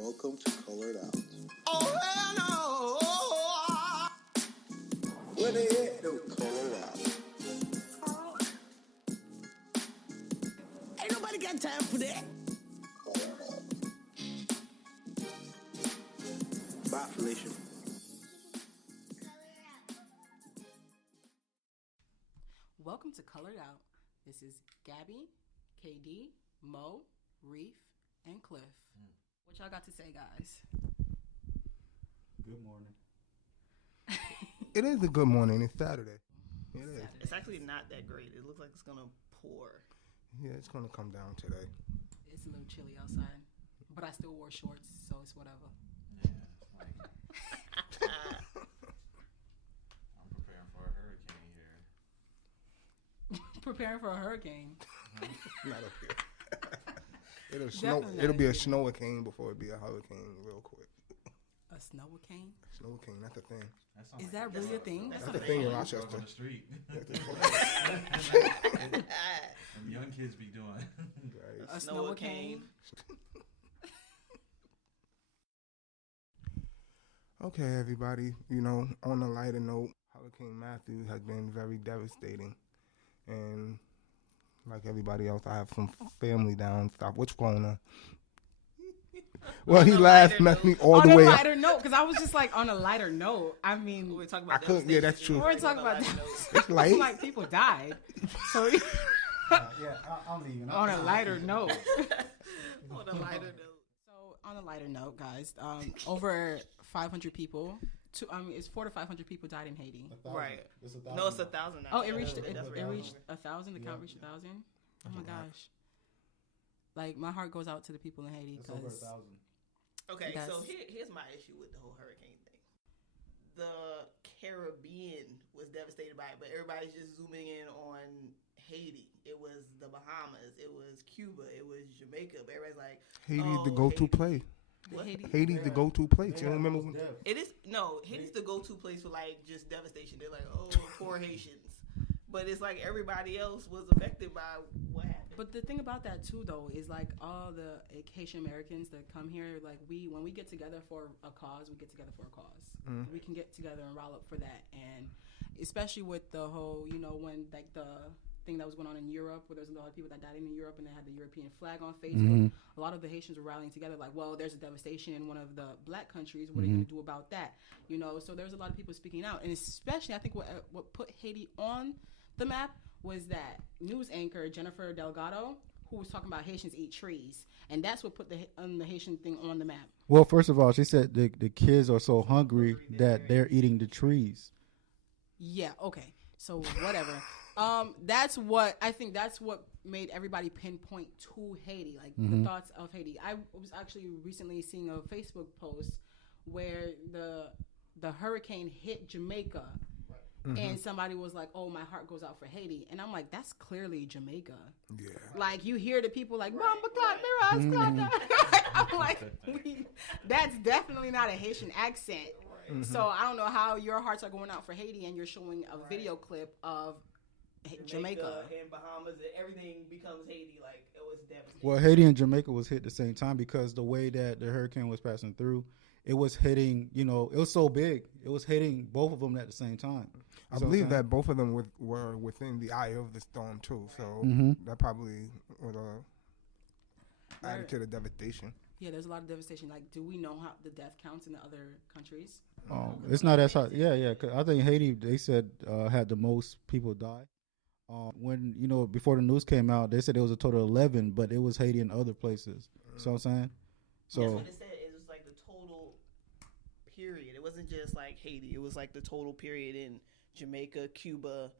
Welcome to Colored Out. Oh, hell no! Where they at, though? Colored Out. Ain't nobody got time for that. Colored Out. Bye, Felicia. Welcome to Colored Out. This is Gabby, KD, Mo, Reef, and Cliff. What y'all got to say, guys? Good morning. It is a good morning. It's Saturday. It is. It's actually not that great. It looks like it's gonna pour. Yeah, it's going to come down today. It's a little chilly outside, but I still wore shorts, so it's whatever. Yeah, like I'm preparing for a hurricane here. Preparing for a hurricane. Not up here. It'll Definitely It'll be a not here. snowicane before it be a hurricane real quick. A snowicane? Snowicane, that's a thing. Is that really a thing? That's a thing in On Rochester. the street. That's a thing. Them young kids be doing. Right. A snowicane? Okay, everybody. You know, on a lighter note, Hurricane Matthew has been very devastating. And like everybody else, I have some family down south. What's going on? Well, he last messed me all the On way a up. lighter note, because I was just like, on a lighter note, I mean, We're talking I about couldn't. Yeah, that's true. we're talking about It's light. like people died. So I'm leaving. on a lighter note. On a lighter note. So on a lighter note, guys, over 500 people. It's 400 to 500 people died in Haiti. Right. It's No, it's 1,000 now. Oh, it reached That's it right. reached 1,000. The count reached 1,000. Oh my gosh! Like my heart goes out to the people in Haiti because Okay, That's- so here's my issue with the whole hurricane thing. The Caribbean was devastated by it, but everybody's just zooming in on Haiti. It was the Bahamas. It was Cuba. It was Jamaica. But everybody's like, Haiti's oh, the go-to Haiti. place. What? Haiti's the go-to place. You don't remember? It is no. Haiti's the go-to place for like just devastation. They're like, oh, poor Haitians, but it's like everybody else was affected by what happened. But the thing about that too, though, is like all the Haitian Americans that come here, like when we get together for a cause, we get together for a cause. Mm-hmm. We can get together and rile up for that, and especially with the whole, when like the thing that was going on in Europe, where there's a lot of people that died in Europe, and they had the European flag on Facebook. A lot of the Haitians were rallying together, like, well, there's a devastation in one of the black countries. What are you going to do about that? So there's a lot of people speaking out, and especially I think what put Haiti on the map was that news anchor Jennifer Delgado, who was talking about Haitians eat trees, and that's what put the Haitian thing on the map. Well, first of all, she said the kids are so hungry that they're eating the trees. Yeah, okay. So whatever. That's what made everybody pinpoint to Haiti, like the thoughts of Haiti. I was actually recently seeing a Facebook post where the hurricane hit Jamaica. And somebody was like, "Oh, my heart goes out for Haiti," and I'm like, "That's clearly Jamaica." Yeah. Like you hear the people like, "Mamba clock, mirrors, I'm like, that's definitely not a Haitian accent. So I don't know how your hearts are going out for Haiti, and you're showing a video clip of Jamaica and Bahamas, and everything becomes Haiti. Like it was devastating. Well, Haiti and Jamaica was hit at the same time because the way that the hurricane was passing through, it was hitting, it was so big. It was hitting both of them at the same time. I believe that both of them were within the eye of the storm too, so that probably would add to the devastation. Yeah, there's a lot of devastation. Like, do we know how the death counts in the other countries? It's not as hard. Yeah. 'Cause I think Haiti, they said, had the most people die. When, before the news came out, they said it was a total of 11, but it was Haiti and other places. So I'm saying? So That's what it said. It was like the total period. It wasn't just like Haiti. It was like the total period in Jamaica, Cuba.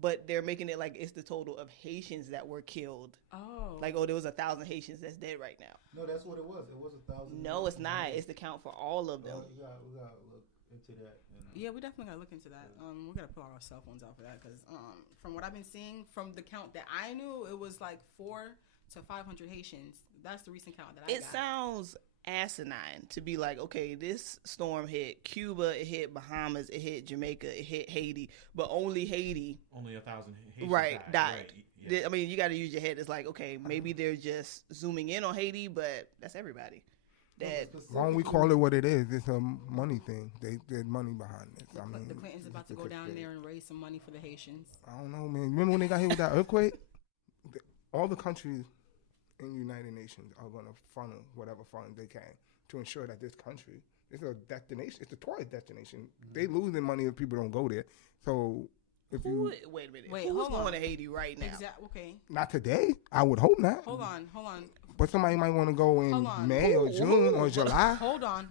But they're making it like it's the total of Haitians that were killed. Oh. Like, there was 1,000 Haitians that's dead right now. no, that's what it was. It was 1,000. No, it's not. It's the count for all of them. We got to look into that. Yeah, we definitely gotta look into that. We gotta pull our cell phones out for that because from what I've been seeing, from the count that I knew, it was like 400 to 500 Haitians. That's the recent count that I got. It sounds asinine to be like, okay, this storm hit Cuba, it hit Bahamas, it hit Jamaica, it hit Haiti, but only Haiti, Only 1,000 Haitians died. Right. Yeah. I mean, you got to use your head. It's like, okay, maybe they're just zooming in on Haiti, but that's everybody. that Why don't we call it what it is? It's a money thing. There's money behind this. I mean, The Clintons about to go down there and raise some money for the Haitians. I don't know, man. Remember when they got hit with that earthquake? All the countries in the United Nations are going to funnel whatever funds they can to ensure that this country is a destination. It's a tourist destination. They losing money if people don't go there. So if you wait a minute, Wait, who's hold going on. to Haiti right now? Exactly. Okay. not today, I would hope not. Hold on. But somebody might want to go in Hold on. May or June or July. Hold on.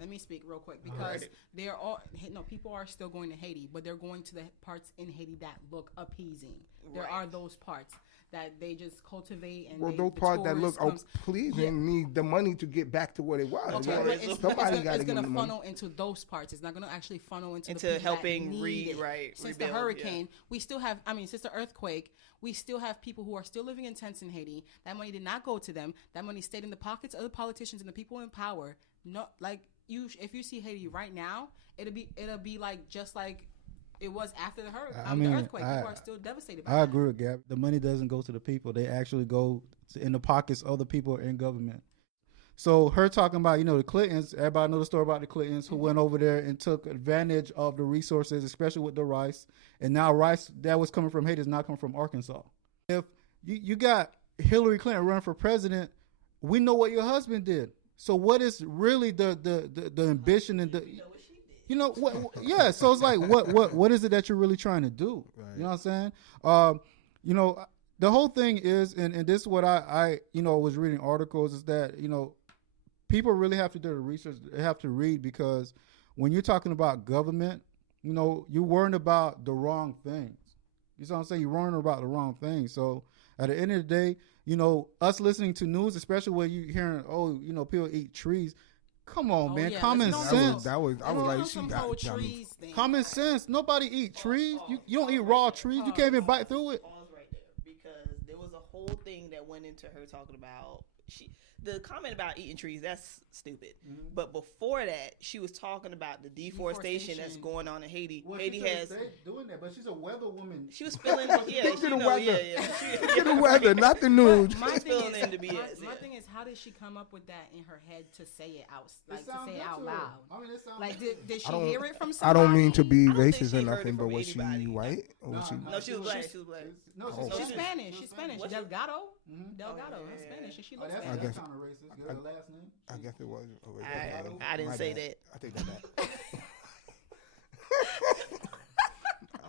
Let me speak real quick because they're all people are still going to Haiti, but they're going to the parts in Haiti that look appeasing. There are those parts that they just cultivate and Well, those parts that look pleasing need the money to get back to what it was. Okay, Right? but Somebody got to it's give gonna them the money. funnel into those parts. It's not gonna actually funnel into the Into people helping that need it. Since the rebuild, hurricane, we still have. Since the earthquake, we still have people who are still living in tents in Haiti. That money did not go to them. That money stayed in the pockets of the politicians and the people in power. No, like if you see Haiti right now, it'll be like just like it was after the the earthquake. People are still devastated by I that. agree with Gab. The money doesn't go to the people. They actually go in the pockets of the people in government. So her talking about, the Clintons, everybody know the story about the Clintons who went over there and took advantage of the resources, especially with the rice. And now rice that was coming from Haiti is now coming from Arkansas. If you got Hillary Clinton running for president, we know what your husband did. So what is really the ambition and the what? Yeah. So it's like what is it that you're really trying to do? Right. You know what I'm saying? The whole thing is, and this is what I was reading articles is that people really have to do the research. They have to read because when you're talking about government, you're worrying about the wrong things. You know what I'm saying? You're worrying about the wrong things. So at the end of the day, us listening to news, especially when you hearing, people eat trees. Come on, man. Yeah, Common sense. I was like, she got trees thing. Common sense. Nobody eat trees. You don't eat raw trees. You can't even bite through it. Pause right there because there was a whole thing that went into her talking about the comment about eating trees. That's stupid. Mm-hmm. But before that, she was talking about the deforestation that's going on in Haiti. Well, Haiti has doing that, but she's a weather woman. She was feeling Stick to the weather. Stick to the weather, not the news. My thing is, how did she come up with that in her head to say it out, out loud? It sounds like, did she hear it from somebody? I don't mean to be I don't think racist she or heard nothing, it but from was she anybody. white? Or was she? No, she was black. She was black. No, She's Spanish. She's Spanish. What's Delgado. Mm-hmm. Delgado. That's Spanish, and she looks that's Spanish. kind of racist. Your last name? I guess it was. I didn't say that. I take that back.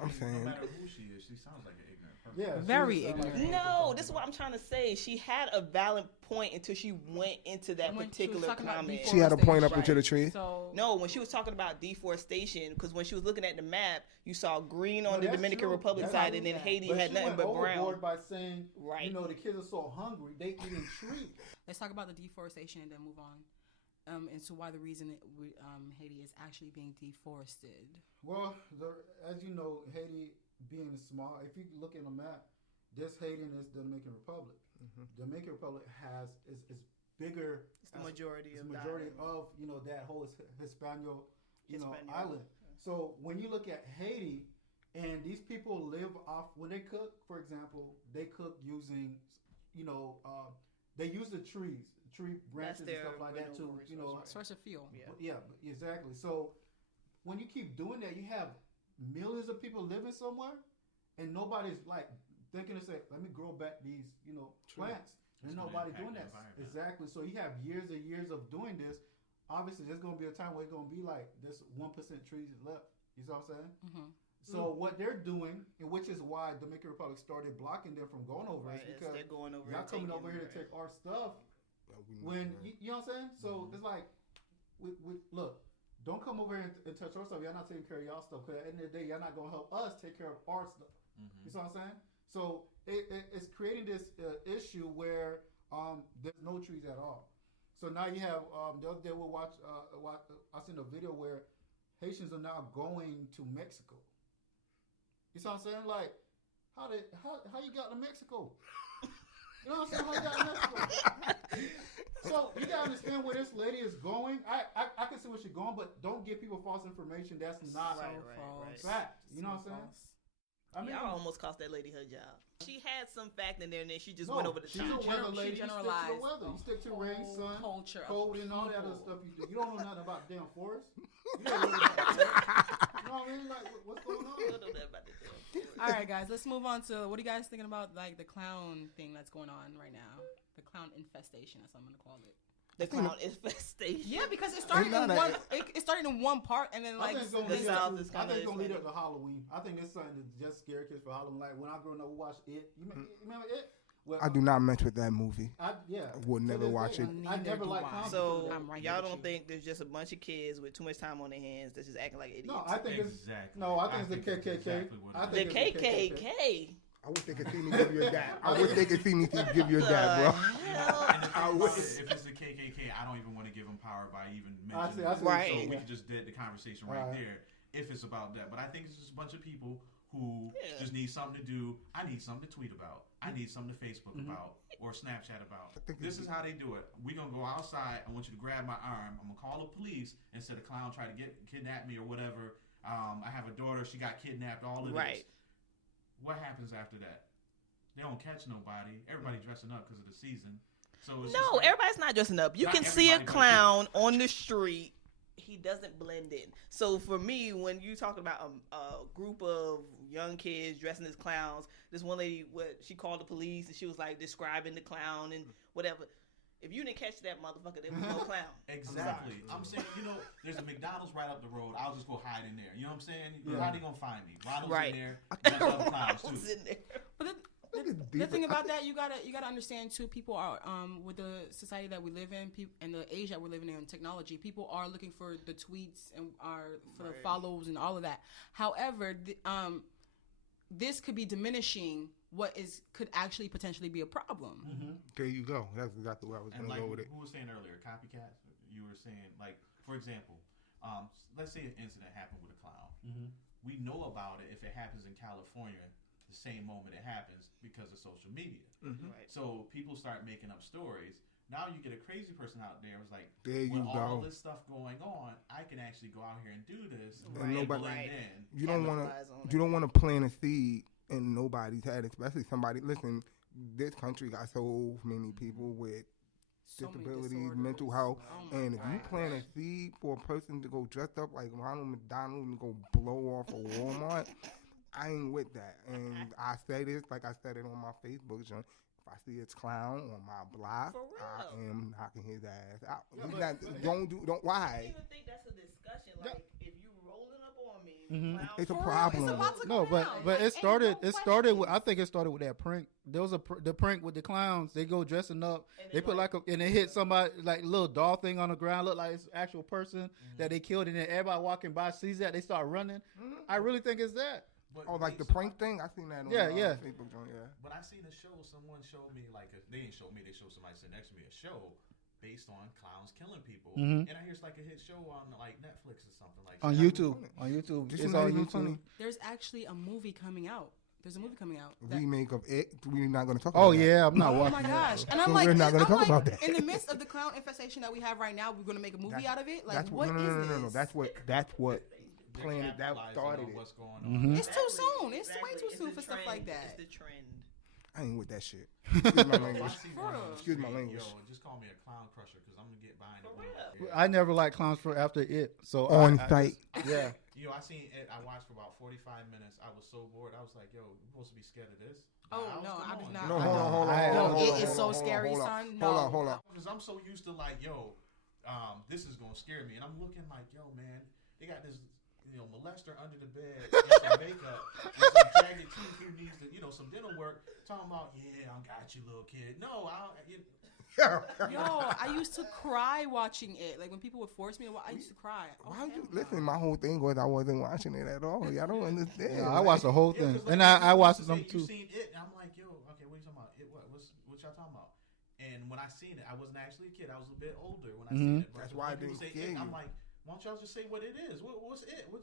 I'm No saying. matter who she is, she sounds like an ignorant person. Yeah, Very ignorant. No, this is what I'm trying to say. She had a valid point until she went into that When she was particular talking about comment. She had a point up Right. into the tree. So No, when she was talking about deforestation, because when she was looking at the map, you saw green on No, the that's Dominican true. Republic That's side, true. and then Haiti But had she nothing went but overboard brown. by saying, Right. the kids are so hungry, they eating trees. let's talk about the deforestation and then move on. Into why the reason Haiti is actually being deforested. Well, as you know, Haiti being small, if you look at the map, this Haiti is the Dominican Republic. Mm-hmm. The Dominican Republic is bigger. It's the majority of that whole Hispaniola, island. So when you look at Haiti, and these people live off when they cook, for example, they cook using, they use the trees, tree branches and stuff like that to, Source of fuel. Yeah, exactly. So when you keep doing that, you have millions of people living somewhere, and nobody's like thinking to say, "Let me grow back these, plants." There's nobody doing that. Exactly. So you have years and years of doing this. Obviously, there's going to be a time where it's going to be like this 1% trees is left. You see what I'm saying? Mm-hmm. So what they're doing, and which is why Dominican Republic started blocking them from going over, is because they're going over. y'all coming over here to take our stuff. When you know what I'm saying? So it's like, we look. Don't come over here and touch our stuff. Y'all not taking care of y'all stuff. Because at the end of the day, y'all not gonna help us take care of our stuff. Mm-hmm. You see what I'm saying? So it's creating this issue where there's no trees at all. So now you have the other day we'll watch. I seen a video where Haitians are now going to Mexico. You see what I'm saying? Like how you got to Mexico? You know what I'm saying? How you got to Mexico? So you gotta understand where this lady is going. I can see where she's going, but don't give people false information. That's not right. fact. You know what I'm saying? I mean, Y'all almost cost that lady her job. She had some fact in there, and then she just no, went over the she's top. a weather She lady. You stick to generalized the weather. You stick to rain, sun, culture of cold, and all that other people. stuff you do. You don't know nothing about damn forest. You don't know nothing about that. You know what I mean? Like, what's going on? I don't know that about the damn All right, guys, let's move on to what are you guys thinking about, like the clown thing that's going on right now? The clown infestation, that's what I'm gonna call it. The clown infestation. Yeah, because it started in one. It started in one part, and then I like think it's gonna the lead South up is to, I kinda think it's gonna lead up explaining. to Halloween. I think it's something to just scare kids for Halloween. Like when I grew up, we watched It. You remember It? Well, I do not mess with that movie. I would To never this watch day, it. I Neither never do liked I. clowns. So I'm right y'all here don't with you. think there's just a bunch of kids with too much time on their hands that's just acting like idiots? No, I think it's Exactly. no. I think it's the that's KKK. exactly what it I is. The think it's the KKK. I wish they could see me give you a dab. I wish they could see me give you a dab, bro. Hell? And the thing I about wish- it, if it's the KKK, I don't even want to give them power by even I mentioning see it. what Right. you're So saying. we could just dead the conversation right Right. there if it's about that. But I think it's just a bunch of people who Yeah. just need something to do. I need something to tweet about. I need something to Facebook Mm-hmm. about or Snapchat about. think This it's- is how they do it. We're going to go outside. I want you to grab my arm. I'm going to call the police instead of clown try to kidnap me or whatever. I have a daughter. She got kidnapped. All of this. Right. What happens after that? They don't catch nobody. Everybody dressing up because of the season. So it's just No, like- everybody's not dressing up. You Not can see a everybody, but clown on the street. He doesn't blend in. So for me, when you talk about a group of young kids dressing as clowns, this one lady, she called the police and she was like describing the clown and whatever. If you didn't catch that motherfucker, there was no clown. Exactly. I'm saying, there's a McDonald's right up the road. I'll just go hide in there. You know what I'm saying? Yeah. How they gonna find me? Ronald's Right. in there. There's other clowns Clowns too. in there. But the thing about that, you gotta understand too. People are with the society that we live in, and the age that we're living in, and technology. People are looking for the tweets and are for the Right. follows and all of that. However, this could be diminishing what could actually potentially be a problem. There you go. That's exactly where I was And going to like go with it. who was saying earlier, copycats. You were saying, like, for example, let's say an incident happened with a clown. We know about it if it happens in California the same moment it happens because of social media. Right. So people start making up stories. Now you get a crazy person out there who's like, There you with all go. this stuff going on, I can actually go out here and do this Right, and nobody- blend right. in. You don't want Capitalize on to. You don't want to plant a seed in nobody's head, especially somebody. Listen, this country got so many people with So many disabilities, disorders. mental health, Oh my and if you God. plant a seed for a person to go dressed up like Ronald McDonald and go blow off a Walmart, I ain't with that. And I say this like I said it on my Facebook, John. If I see his clown on my block, For I real. am knocking his ass out. Yeah, He's but- not, but- don't I why? don't even think that's a discussion. Yeah. Like, if you rolling up on me, Mhm. clown It's a For real, problem. It's about to No, go but down. but Like, it ain't started. no It started with. I questions. think it started with that prank. There was the prank with the clowns. They go dressing up. And They put like and they hit somebody like a little doll thing on the ground. Look like it's an actual person that they killed, and then everybody walking by sees that they start running. I really think it's that. But Oh, like the somebody- prank thing? I seen that on Yeah, yeah. Facebook, John. Yeah. But I seen a show. Someone showed me they didn't show me. They showed somebody sitting next to me a show based on clowns killing people. Mhm. And I hear it's like a hit show on like Netflix or something like On that. YouTube. On YouTube. This It's is not on even YouTube. funny. There's actually a movie coming out. There's a movie coming out. that- Remake of it. We're not going to talk about Oh that. yeah, I'm not Oh watching. my that. gosh! And I'm So like, we're not gonna I'm talk like, about that. in the midst of the clown infestation that we have right now, we're gonna make a movie out of it. Like, That's what is no. this? That's what They're planted that capitalizing started on it. what's going on. Mhm. It's too soon. It's way Exactly. too It's soon the for stuff trend. like that. It's the trend. I ain't with that shit. Excuse my If I language. see For one on real. the Excuse my street, language. Yo, just call me a clown crusher because I'm gonna get behind For it. real. I never liked clowns for after it. So On I site. just- yeah. I seen it. I watched for about 45 minutes. I was so bored. I was like, "Yo, you supposed to be scared of this?" Oh, Come no, I on. did not. No, I hold know. on, hold on. I- hold No, on, it hold is on, so hold on, scary, hold on. son. Hold on. Because I'm so used to like, this is gonna scare me, and I'm looking like, yo, man, they got this, molester under the bed, and some makeup, and some jagged teeth who needs to, some dental work. Talking about, yeah, I got you, little kid. No, Yo, I used to cry watching it. Like when people would force me to watch, I used to cry. Oh, Why hell you no. listen? My whole thing was I wasn't watching it at all. Y'all don't understand. Yeah, I watched the whole Yeah, thing, 'cause, like, and I people watched used to them say, too. You seen it? And I'm like, yo, okay, what are you talking about? It what? What y'all talking about? And when I seen it, I wasn't actually a kid. I was a bit older when I seen it. But That's when why I people didn't say scare it, I'm you. like, why don't y'all just say what it is? What's it? What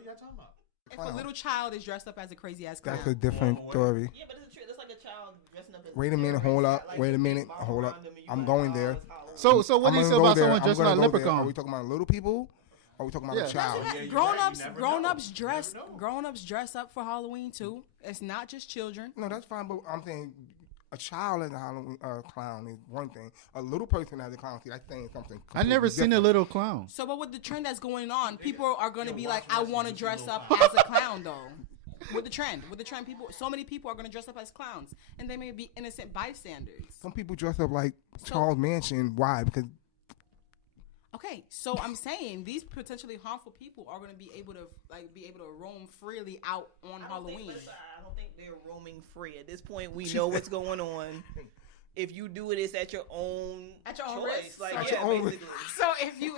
are y'all talking about? If a little child is dressed up as a crazy ass clown, That's a different Well, story. Yeah, but it's a trick. That's like a child dressing up as Wait a minute, terrorist. hold Got, up. like, Wait a big minute, bomb hold around up. them, and you I'm like, going oh, there. it's Halloween. So what do you I'm say gonna about go there. someone I'm dressed gonna like go there. Are leprechaun? we talking about little people? Oh, we talking about Yeah. a child. Yeah, you're right. You never know. Grown-ups dress up for Halloween too. It's not just children. No, that's fine, but I'm saying a child as a Halloween clown is one thing. A little person as a clown, see, that's saying something. I never seen a little clown. So, but with the trend that's going on, people are going to be like, I watch want to this dress little up clown. as a clown, though. With the trend, so many people are going to dress up as clowns, and they may be innocent bystanders. Some people dress up like Charles Manson. Why? Because Okay, so I'm saying these potentially harmful people are going to be able to roam freely out on Halloween. I don't think they're roaming free. At this point, we know what's going on. If you do it, it's at your own choice. risk. Like, At yeah, your own basically. So if you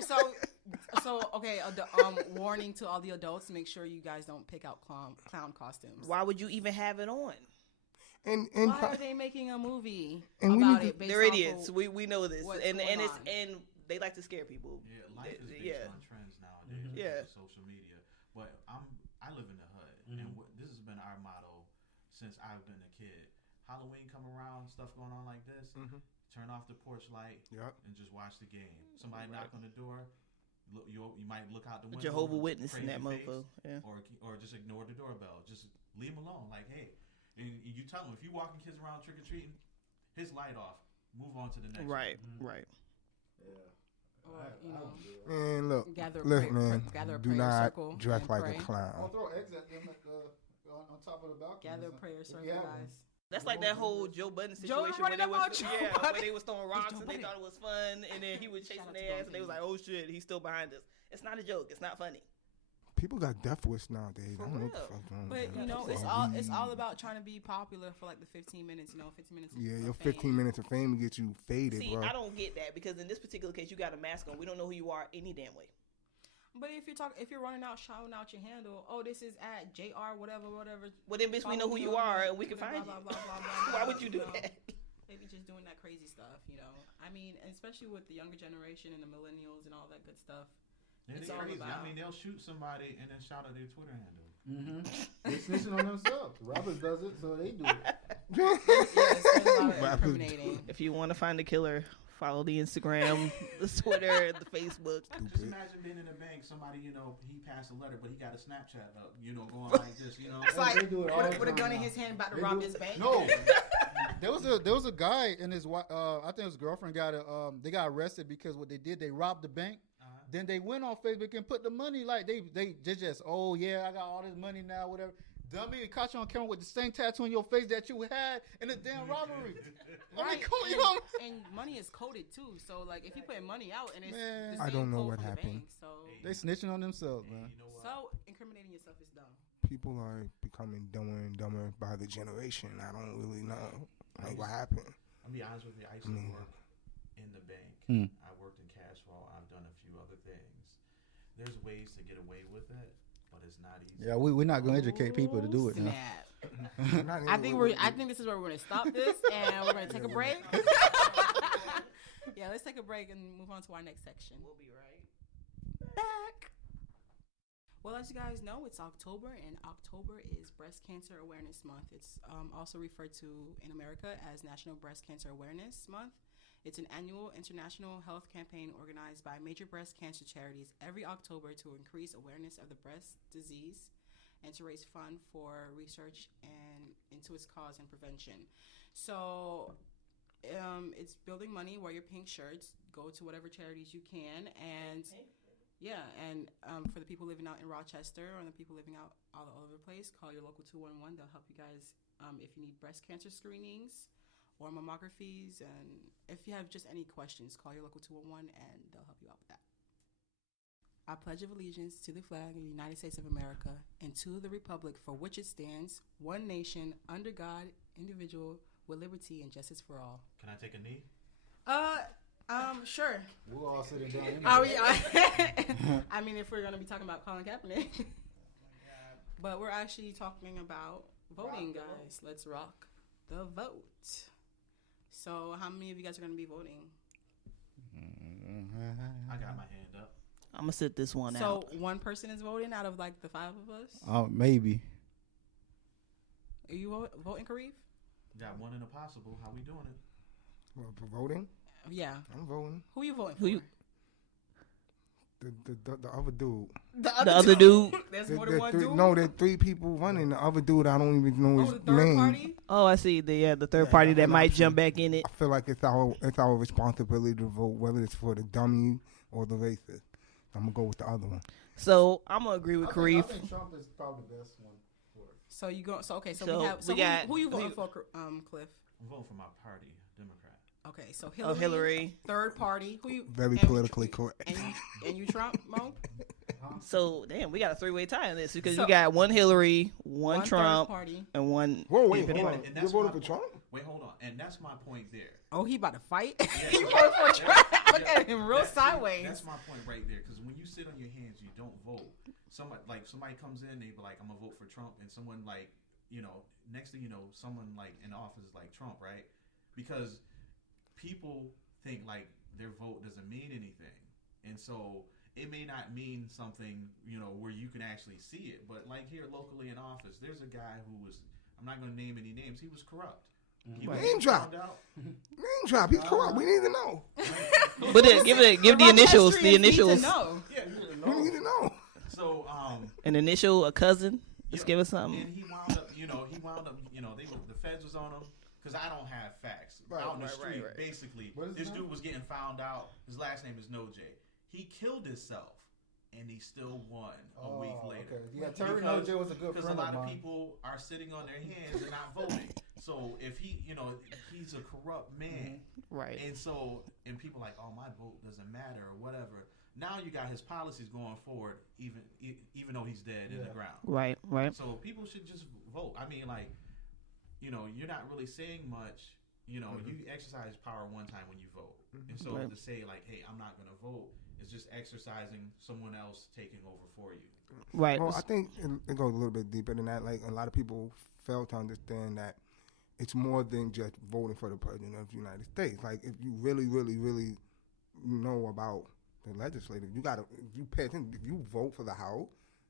okay, warning to all the adults: make sure you guys don't pick out clown costumes. Why would you even have it on? and Why are they making a movie And we about need it? Based They're off idiots. of We know this, what's and going it's on? and they like to scare people. Yeah, life is based Yeah. on trends nowadays. Yeah. With social media. But I live in the hood, and this has been our motto since I've been a kid. Halloween come around, stuff going on like this. Turn off the porch light and just watch the game. Somebody knock on the door. Look, you might look out the window. Jehovah Witness in crazy that face, mofo. Yeah. Or just ignore the doorbell. Just leave them alone. Like, hey, and you tell them if you walking kids around trick or treating, his light off. Move on to the next. Right. one. Right. Or, you know, Man, look, gather man, gather a do prayer not circle dress and like pray. a clown. I'll throw eggs at them on top of the balcony. Gather a prayer circle, Yeah. guys. That's like that whole Joe Budden Joe situation running when they up was on Joe Budden. when they was throwing rocks Joe and they Budden. thought it was fun, and then he was chasing Shout out their to ass, and they was like, "Oh shit, he's still behind us." It's not a joke. It's not funny. People got death wish nowadays. I don't know what the real. fuck going on. But you know, it's all about trying to be popular for like the 15 minutes. You know, 15 minutes. Yeah, of your fame. 15 minutes of fame will get you faded, See, bro. I don't get that because in this particular case, you got a mask on. We don't know who you are any damn way. But if you're running out, shouting out your handle, oh, this is at JR whatever. Well, then, bitch, we know who you are and we can find you. Why would you do that? They be just doing that crazy stuff, you know. I mean, especially with the younger generation and the millennials and all that good stuff. Yeah, It's they all crazy. about- I mean, they'll shoot somebody and then shout out their Twitter handle. They're snitching on themselves. Robbers does it, so they do it. Yes, there's a lot of But- incriminating. If you want to find the killer, follow the Instagram, the Twitter, the Facebook. Just imagine being in a bank, somebody, he passed a letter, but he got a Snapchat up, going like this, It's Oh, like they do it all the with a gun time in now. his hand, about to They rob do his it- bank. No, there was a guy and his wife. I think his girlfriend they got arrested because what they did, they robbed the bank. Then they went on Facebook and put the money like they just oh yeah, I got all this money now, whatever. Dummy, and caught you on camera with the same tattoo on your face that you had in the damn robbery. Right, come on. and money is coded too. So like, if you put money out and it's Man. the I same don't know code what from the happened. bank, so They snitching on themselves, man. You know what? so incriminating yourself is dumb. People are becoming dumber and dumber by the generation. I don't really know. Like, what happened? I'll be honest with you. I used to work in the bank. I worked in cash flow. I've done a few other things. There's ways to get away with it, but it's not easy. Yeah, we're not gonna educate people to do it now. Snap. Not I think even- I think this is where we're gonna stop this, and we're gonna take a break. Yeah, let's take a break and move on to our next section. We'll be right. Back. Well, as you guys know, it's October, and October is Breast Cancer Awareness Month. It's also referred to in America as National Breast Cancer Awareness Month. It's an annual international health campaign organized by major breast cancer charities every October to increase awareness of the breast disease and to raise funds for research and into its cause and prevention. So it's building money, wear your pink shirts, go to whatever charities you can, and yeah, and for the people living out in Rochester or the people living out all over the place, call your local 211. They'll help you guys if you need breast cancer screenings or mammographies, and if you have just any questions, call your local 211 and they'll help you out with that. I pledge of allegiance to the flag of the United States of America and to the republic for which it stands, one nation, under God, individual, with liberty and justice for all. Can I take a knee? Sure. We're all sitting down. Anyway. Are we? I mean, if we're gonna be talking about Colin Kaepernick, but we're actually talking about voting, guys. Let's rock the vote. So, how many of you guys are gonna be voting? I got my hand up. I'm gonna sit this one out. So, one person is voting out of like the five of us. Maybe. Are you voting, Karif? Got one in a possible. How we doing it? Well, for voting, Yeah. I'm voting. Who you voting for? Who you- The other dude. The other dude. There's There- more than there one three, dude. no, there are 3 people running. The other dude, I don't even know Oh, his the third name. party. Oh, I see. The third Yeah, party that's that an might option. jump back in it. I feel like it's our responsibility to vote, whether it's for the dummy or the racist. I'm gonna go with the other one. So I'm gonna agree with Kareef. I think Trump is probably the best one for it. So you go. So okay. So, So we have. So we got- who you voting who- for, Cliff? I'm voting for my party, Democrat. Okay. So Oh, Hillary. Third party. Who you? Very and- politically correct. And you Trump, Mo? So damn, we got a 3-way tie in this because So- you got one Hillary, one third Trump, party. and one. Whoa, wait, independent. hold on. And You that's voted my for Trump? Wait, hold on. And that's my point there. Oh, he about to fight. Yeah, you yeah, voted for Trump. Look yeah. at him, real That's- sideways. That's my point right there. Because when you sit on your hands, you don't vote. Somebody comes in, they be like, "I'm gonna vote for Trump," and someone like, next thing you know, someone like in office is like Trump, right? Because people think like their vote doesn't mean anything, and so it may not mean something, where you can actually see it. But like here locally in office, there's a guy who was, I'm not gonna name any names, he was corrupt. He was Name drop. found out. Name drop. He's corrupt. We need to know. But then give the initials. The initials. No. Yeah, you didn't We know. need to know. So An initial, a cousin. Let's yeah, give us something. And he wound up, the feds was on him because I don't have facts. Right, out in the right, street, right. basically, What is this his name? dude was getting found out. His last name is No J. He killed himself, and he still won a week later. Okay. Yeah, Terry Nojo was a good Because friend a lot of of mine. people are sitting on their hands and not voting. So if he's a corrupt man. Right. And people like, oh, my vote doesn't matter or whatever. Now you got his policies going forward, even though he's dead in the ground. Right. So people should just vote. I mean, like, you're not really saying much. You exercise power one time when you vote. And so Right. to say like, hey, I'm not going to vote is just exercising someone else taking over for you. Right. Well, I think it goes a little bit deeper than that. Like, a lot of people fail to understand that it's more than just voting for the president of the United States. Like, if you really, really, really know about the legislative, you gotta, if you pay attention, if you vote for the House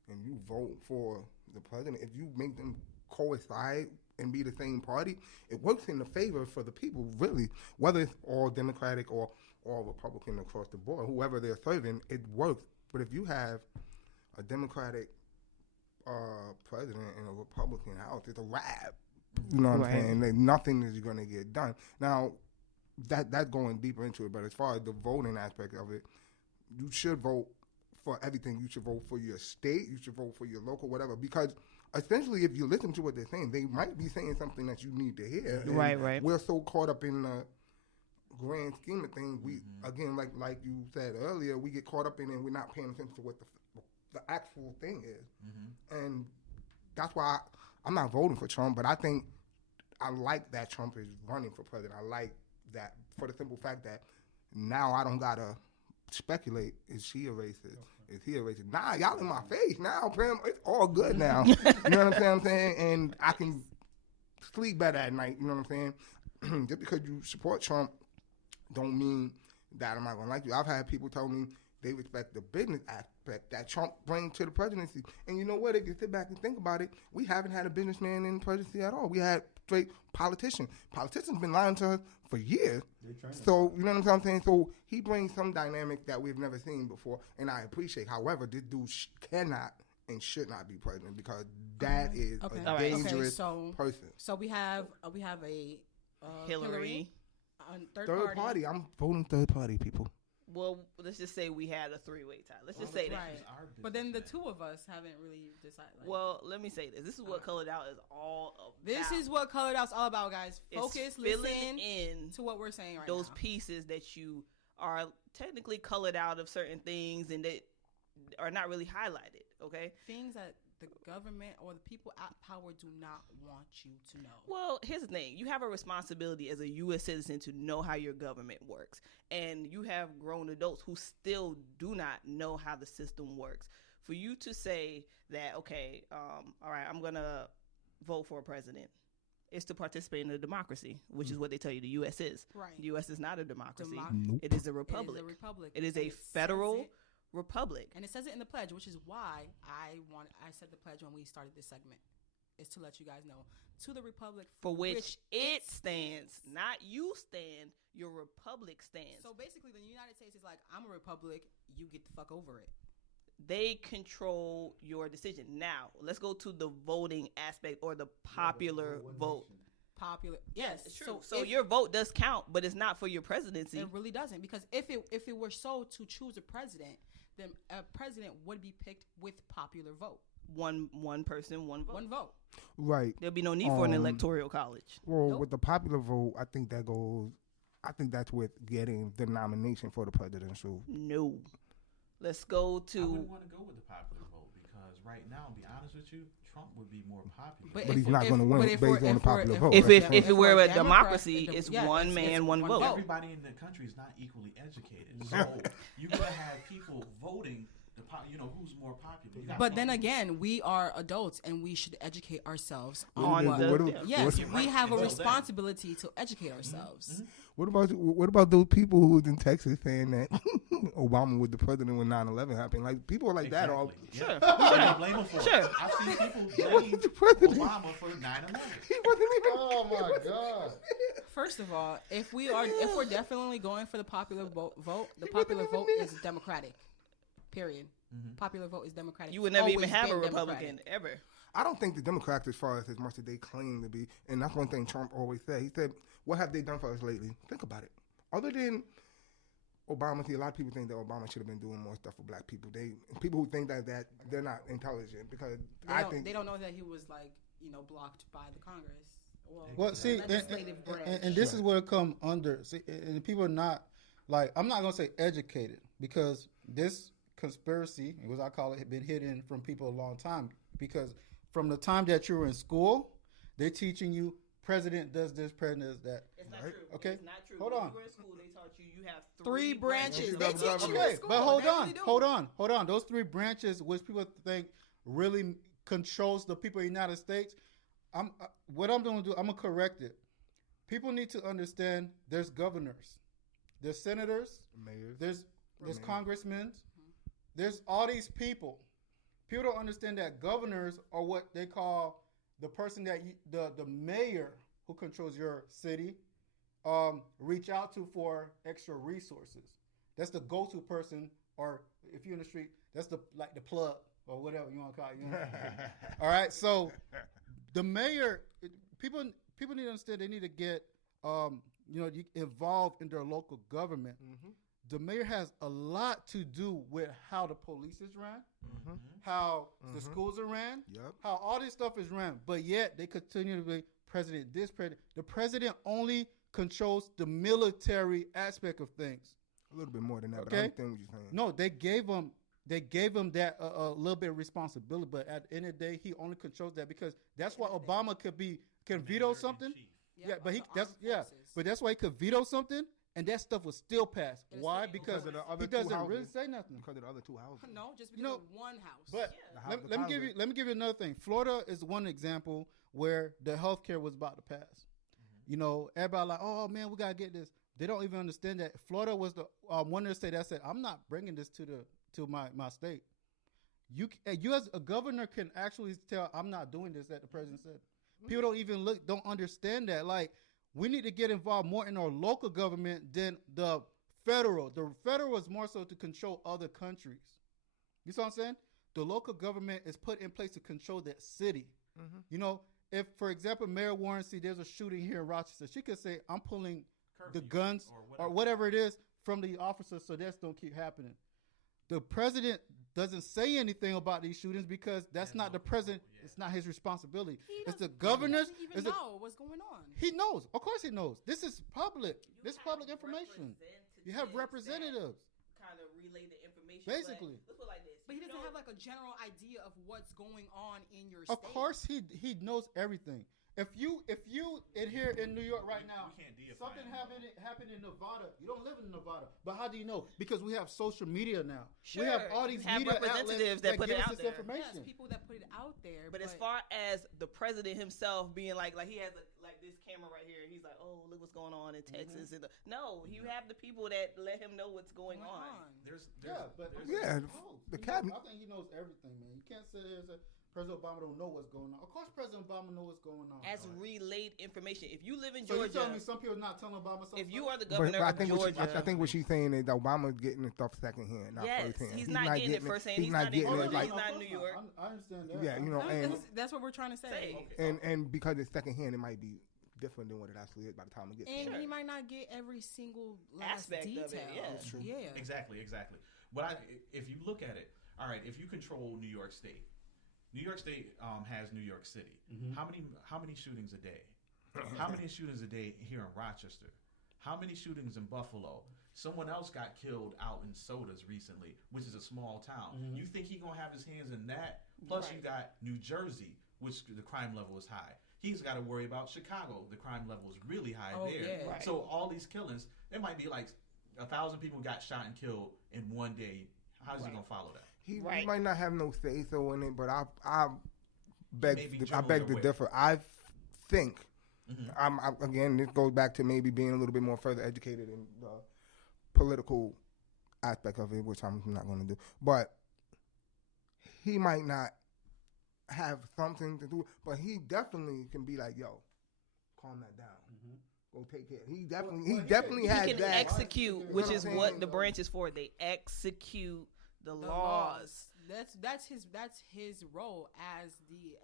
and you vote for the president, if you make them coincide and be the same party, it works in the favor for the people, really. Whether it's all Democratic or Republican across the board, whoever they're serving, it works. But if you have a Democratic president and a Republican House, it's a wrap. You know what I'm saying? Like, nothing is going to get done. Now, that's going deeper into it, but as far as the voting aspect of it, you should vote for everything. You should vote for your state. You should vote for your local, whatever. Because essentially, if you listen to what they're saying, they might be saying something that you need to hear. And Right. we're so caught up in the grand scheme of things. We again, like you said earlier, we get caught up in it and we're not paying attention to what the actual thing is. And that's why I'm not voting for Trump, but I think I like that Trump is running for president. I like that for the simple fact that now I don't gotta speculate, is she a racist? Is he a racist? Nah, y'all in my face now, Pam. It's all good now. You know what I'm saying? And I can sleep better at night. You know what I'm saying? Just because you support Trump don't mean that I'm not gonna like you. I've had people tell me they respect the business aspect that Trump brings to the presidency. And you know what? If you sit back and think about it, we haven't had a businessman in the presidency at all. We had straight politicians. Politicians been lying to us for years. So, you know what I'm saying? So he brings some dynamic that we've never seen before, and I appreciate. However, this dude cannot and should not be president because that is a dangerous person. So we have a Hillary. Third party. I'm voting third party, people. Well, let's just say we had a 3-way tie. Let's just say that. Right. But then the two of us haven't really decided. Well, let me say this. This is what Colored Out is all about. This is what Colored Out's all about, guys. Focus, It's filling listen in to what we're saying right those now. pieces that you are technically colored out of certain things and that are not really highlighted, okay? Things that the government or the people at power do not want you to know. Well, here's the thing. You have a responsibility as a U.S. citizen to know how your government works. And you have grown adults who still do not know how the system works. For you to say that, okay, all right, I'm going to vote for a president, is to participate in a democracy, which is what they tell you the U.S. is. Right. The U.S. is not a democracy. Nope. It is a republic. It is a federal republic. And it says it in the pledge, which is why I said the pledge when we started this segment. is to let you guys know, to the republic For which it stands, not you stand, your republic stands. So basically, the United States is like, I'm a republic, you get the fuck over it. They control your decision. Now, let's go to the voting aspect or the popular vote. Popular, yes, It's true. So if- your vote does count, but it's not for your presidency. It really doesn't, because if it were so to choose a president, then a president would be picked with popular vote. One person, one vote. One vote. Right. There'll be no need for an electoral college. Well, Nope. with the popular vote, I think that's with getting the nomination for the presidential. No. Let's go I to. wouldn't want to go with the popular vote because right now, to be honest with you, Trump would be more popular. But he's not gonna win based on the popular vote. If That's it the thing. were a Democrat, democracy, it's yeah, one man, one vote. Everybody in the country is not equally educated, so you're gonna have people voting. Who's more popular. You got But then people- again, we are adults and we should educate ourselves On on the- what. yeah. Yes, You're we right. have a Well, responsibility to educate ourselves. What about those people who was in Texas saying that Obama was the president when 9/11 happened? Like people like that all. Exactly. Sure. Yeah. Blame him for Sure. it. I've seen people blame the president. Obama for 9/11. He wasn't even. Oh my God. First of all, if we're definitely going for the popular vote, the popular even vote there. is democratic. Period. Popular vote is democratic. You would It's never even always have a been Republican democratic. ever. I don't think the Democrats, as far as much as they claim to be, and that's one thing Trump always said. He said, "What have they done for us lately?" Think about it. Other than Obama, see, a lot of people think that Obama should have been doing more stuff for black people. People who think that they're not intelligent because They don't know that he was blocked by the Congress. Well, see, legislative branch. and this is where it come under. See, and people are not like, I'm not gonna say educated, because this conspiracy, as I call it, had been hidden from people a long time. Because from the time that you were in school, they're teaching you president does this, president does that. It's not Right. true. Okay. It's not true. Hold when on. you were in school, they taught you have Three branches. They They teach teach you you in in school. But hold They on, really do. hold on. Those three branches, which people think really controls the people of the United States, what I'm going to do, I'm going to correct it. People need to understand there's governors, there's senators, mayors. there's Mayors. congressmen, there's all these people. People don't understand that governors are what they call the person that the mayor who controls your city reach out to for extra resources. That's the go-to person, or if you're in the street, that's the plug or whatever you want to call it. You know? All right, so the mayor, people need to understand they need to get involved in their local government. The mayor has a lot to do with how the police is ran, how the schools are ran, Yep. how all this stuff is ran. But yet they continue to be president. The president only controls the military aspect of things. A little bit more than that, but I Okay. understand what you're saying. No, they gave him that a little bit of responsibility, but at the end of the day, he only controls that because that's why Obama can veto something. Yeah, but that's why he could veto something, and that stuff was still passed. It is Why? still- Because Because of the other he two doesn't houses. really say nothing. Because of the other two houses. No, just because You know, of one house. But The let me give you another thing. Florida is one example where the health care was about to pass. You know, everybody like, oh man, we gotta get this. They don't even understand that Florida was the one of the state that said, I'm not bringing this to my state. You as a governor can actually tell, I'm not doing this, that the president said. People don't understand that. Like, we need to get involved more in our local government than the federal. The federal is more so to control other countries. You see what I'm saying? The local government is put in place to control that city. You know, if, for example, Mayor Warren see there's a shooting here in Rochester, she could say, I'm pulling the Curfew guns or whatever it is from the officers so this don't keep happening. The president doesn't say anything about these shootings because that's not the president. It's not his responsibility. It's the governors. He doesn't even know what's going on. He knows. Of course he knows. This is public. This is public information. You have representatives. Kind of relay the information. Basically. But let's put it like this. But he You doesn't know- have like a general idea of what's going on in your Of state. course he knows everything. If you in here in New York right now, We can't deify something him. happened in Nevada. You don't live in Nevada, but how do you know? Because we have social media now. Sure, we have all you these have media representatives outlets that put give it us out this there. information. Yes, people that put it out there. But as far as the president himself being like he has like this camera right here, and he's like, oh, look what's going on in Texas. And no, you have the people that let him know what's going on. There's Yeah, but Yeah, he knows. the He cabinet. knows. I think he knows everything, man. You can't sit here and say President Obama don't know what's going on. Of course, President Obama knows what's going on. As relayed information. If you live in So you Georgia, telling me some people not telling Obama something? if you are the But governor I of think Georgia, I think what she's saying is that Obama's getting the stuff secondhand, not yes, firsthand. he's not getting it firsthand. He's not in getting it Georgia. like, He's not in New York. I understand that. yeah, you know, No, and that's what we're trying to say. and because it's secondhand, it might be different than what it actually is by the time it gets And there. he might not get every single last Aspect detail. of it, yeah. That's true. Yeah. Exactly. But if you look at it, all right, if you control New York State has New York City. How many shootings a day? How many shootings a day here in Rochester? How many shootings in Buffalo? Someone else got killed out in Sodas recently, which is a small town. You think he gonna have his hands in that? Plus, you got New Jersey, which the crime level is high. He's got to worry about Chicago. The crime level is really high there. Yeah. Right. So all these killings, it might be like 1,000 people got shot and killed in one day. How's he gonna follow that? He Right. might not have no say so in it, but I beg Maybe to generally differ. I think again, this goes back to maybe being a little bit more further educated in the political aspect of it, which I'm not going to do. But he might not have something to do, but he definitely can be like, "Yo, calm that down. Go take care." He definitely has he can that. execute, which is what I'm what saying? the branch is for. They execute the The laws. That's his role as the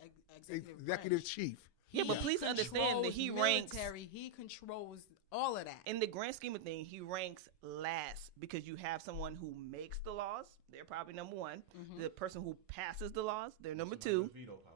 executive branch. chief. Yeah, but please understand that he controls ranks military. He controls all of that. in the grand scheme of things. He ranks last because you have someone who makes the laws. They're probably number one. The person who passes the laws, they're number two. Veto power.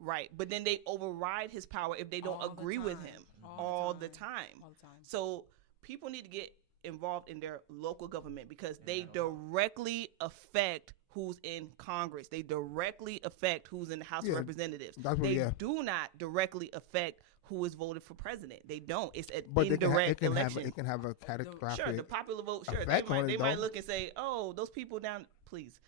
Right, but then they override his power if they don't All the agree with time. him All all the the time. All the time. So people need to get involved in their local government because they directly affect who's in Congress. They directly affect who's in the House of Representatives. They do not directly affect who is voted for president. They don't. It's an indirect election. It can have a catastrophic. Sure, the popular vote. Sure, effect on they it, might though. look and say, "Oh, those people down." Please,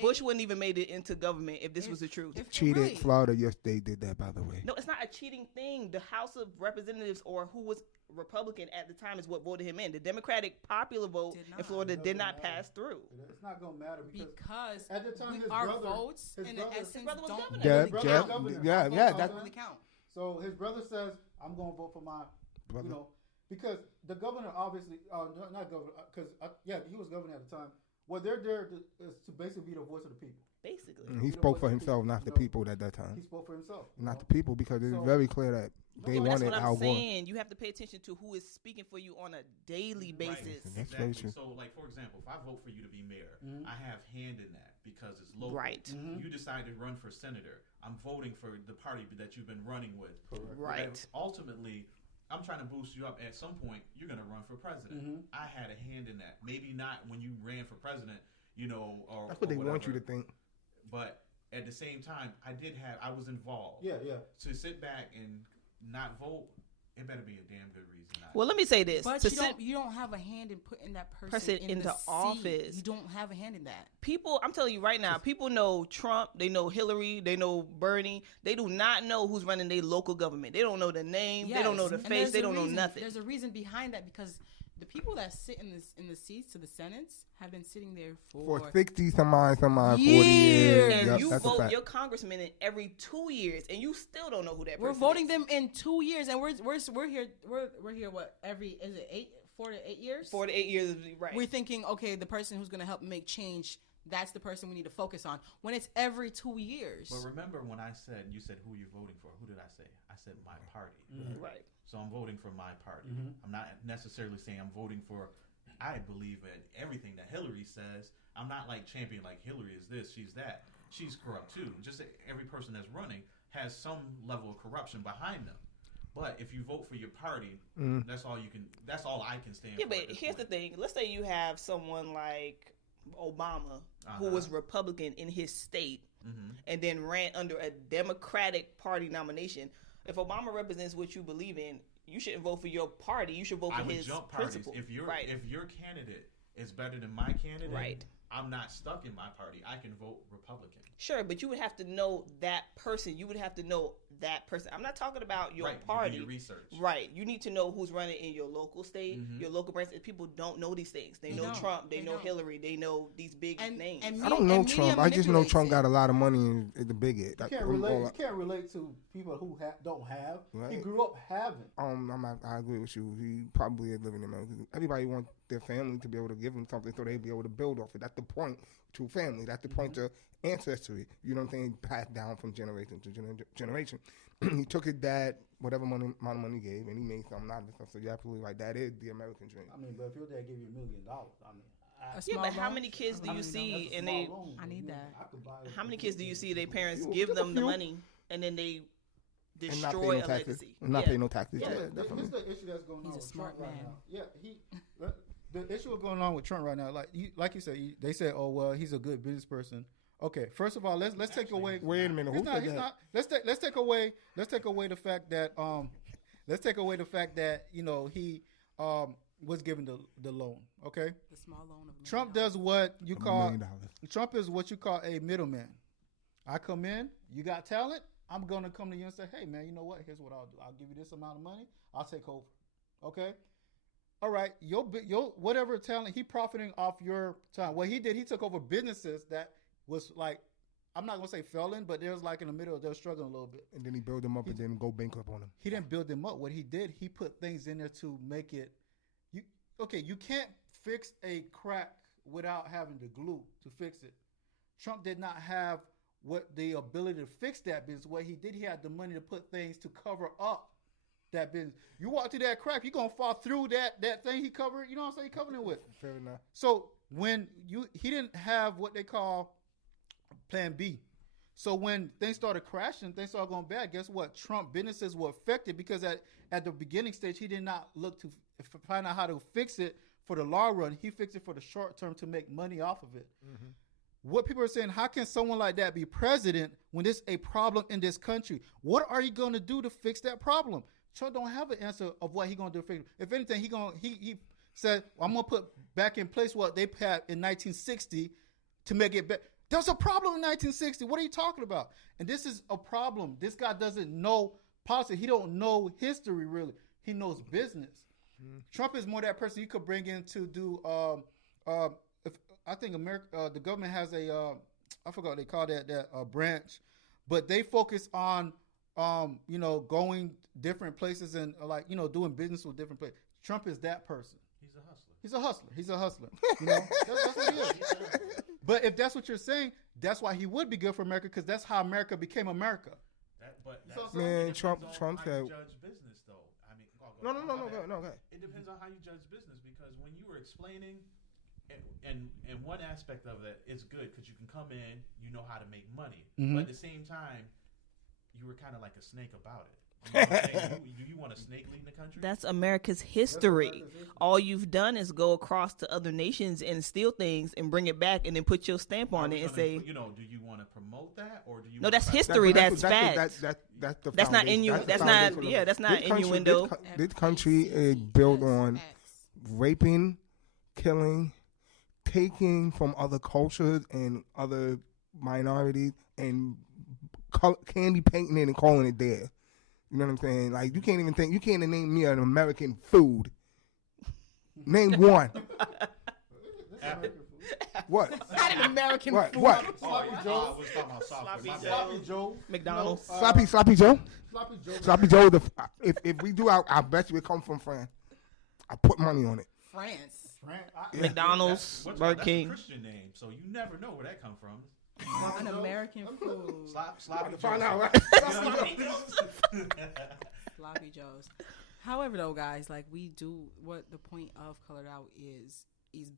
Bush wouldn't even made it into government if this was the truth. Cheated Florida. Yes, they did that, by the way. No, it's not a cheating thing. The House of Representatives, or who was Republican at the time, is what voted him in. The Democratic popular vote in Florida did not pass through. It's not gonna matter because at the time his our brother, votes his in brother- essence His brother was don't governor. Yeah, really brother count. was governor. yeah, Votes yeah. don't That's really count. So his brother says, "I'm going to vote for my," Brother. you know, because the governor obviously, not governor, because he was governor at the time. Well, they're there is to basically be the voice of the people. Basically, He spoke for himself, not the people at that He time. spoke for himself. Not the people, because it's So- very clear that they No, that's wanted what Al I'm Gore. saying. You have to pay attention to who is speaking for you on a daily basis. That's very Exactly. true. So, like for example, if I vote for you to be mayor, I have hand in that because it's local. Right. You decide to run for senator. I'm voting for the party that you've been running with. Right. And ultimately, I'm trying to boost you up. At some point, you're going to run for president. I had a hand in that. Maybe not when you ran for president, or That's what they or want you to whatever. think. But at the same time, I was involved. Yeah. To sit back and not vote, it better be a damn good reason. Not Well, let me say this: But to you don't have a hand in putting that person Person in into the seat. office. You don't have a hand in that. people, I'm telling you right now, people know Trump, they know Hillary, they know Bernie. They do not know who's running their local government. They don't know the name. They don't know the Yes, and face. there's They a don't know reason- nothing. There's a reason behind that because the people that sit in the seats to the Senates have been sitting there For 60 some odd 40 years. And Yep, you that's a vote fact. your congressman in every 2 years, and you still don't know who that We're person voting is. them in 2 years, and we're here. What every 4 to 8 years? 4 to 8 years, right? We're thinking, okay, the person who's going to help make change. That's the person we need to focus on. When it's every 2 years. But remember when you said who you're voting for? Who did I say? I said my party. Right. So I'm voting for my party. I'm not necessarily saying I'm voting for. I believe in everything that Hillary says. I'm not like champion like Hillary is this, she's that. She's corrupt too. Just every person that's running has some level of corruption behind them. But if you vote for your party, that's all you can. That's all I can stand Yeah, for. but here's the thing. Let's say you have someone like Obama, who was Republican in his state, and then ran under a Democratic Party nomination. If Obama represents what you believe in, you shouldn't vote for your party. You should vote for I would his jump parties. principle. If your right. if your candidate is better than my candidate, Right. I'm not stuck in my party. I can vote Republican. Sure, but you would have to know that person. You would have to know that person. I'm not talking about your party. You do your research. Right. You need to know who's running in your local state, your local president. People don't know these things. They know Trump. They know Hillary. They know these big names. I don't know Trump. I just know Trump got a lot of money and the bigot. You can't relate to people who don't have. Right. He grew up having. I agree with you. He probably is living in America. Everybody wants their family to be able to give them something so they be able to build off it. That's the point to family. That's the point to ancestry. You know what I'm saying? Passed down from generation to generation. He took his dad, whatever amount of money he gave, and he made something out of it. So you're absolutely right. That is the American dream. I mean, but if your dad gave you $1 million, I mean. Yeah, but how many kids do you see and they? I need that. How many kids do you see their parents give them the money and then they destroy a legacy? And not pay no taxes. Yeah, here's the issue that's going on with Trump right now. Yeah, the issue going on with Trump right now, like you said, they said, oh well, he's a good business person. Okay, first of all, let's take away. Wait a minute, he's not. Let's take away the fact that he was given the loan. Okay, the small loan of Trump does what you call Trump is what you call a middleman. I come in, you got talent, I'm gonna come to you and say, hey man, you know what? Here's what I'll do. I'll give you this amount of money. I'll take over. Okay. All right, your whatever talent, he profiting off your time. What he did, he took over businesses that was like, I'm not gonna say failing, but there's like in the middle, they're struggling a little bit. And then he built them up and then go bankrupt on them. He didn't build them up. What he did, he put things in there to make it. You can't fix a crack without having the glue to fix it. Trump did not have the ability to fix that business. What he did, he had the money to put things to cover up that business. You walk through that crack, you're gonna fall through that thing he covered. You know what I'm saying? He covered it with. Fair enough. So when he didn't have what they call Plan B. So when things started crashing, things started going bad. Guess what? Trump businesses were affected because at the beginning stage, he did not look to find out how to fix it for the long run. He fixed it for the short term to make money off of it. Mm-hmm. What people are saying, how can someone like that be president when there's a problem in this country? What are you going to do to fix that problem? Trump don't have an answer of what he's going to do to fix it. If anything, he said, I'm going to put back in place what they had in 1960 to make it better. There's a problem in 1960. What are you talking about? And this is a problem. This guy doesn't know politics. He don't know history, really. He knows business. Mm-hmm. Trump is more that person you could bring in to do, I think America, the government has I forgot what they call that branch, but they focus on, going different places and doing business with different places. Trump is that person. He's a hustler. That's what he is. But if that's what you're saying, that's why he would be good for America, because that's how America became America. Trump had judge business though. I mean, go ahead. It depends on how you judge business, because when you were explaining, and one aspect of it is good because you can come in, you know how to make money, but at the same time, you were kind of like a snake about it. Do you want a snake leading the country? That's America's history. All you've done is go across to other nations and steal things and bring it back and then put your stamp on it and say, do you want to promote that, or do you? No, that's history. That's fact. That's not innuendo. That's not innuendo. This country is built on raping, killing, taking from other cultures and other minorities and candy painting it and calling it theirs. You know what I'm saying? Like, you can't name me an American food. Name one. What? Not an American food. What? Sloppy Joe. Sloppy Joe. McDonald's. Sloppy Joe. Sloppy Joe. If we do, I bet you it comes from France. I put money on it. France. McDonald's. Burger King. That's a Christian name, so you never know where that comes from. An American food. Sloppy find out, right? Sloppy Joes. However, though, guys, like, we do, what the point of Colored Out is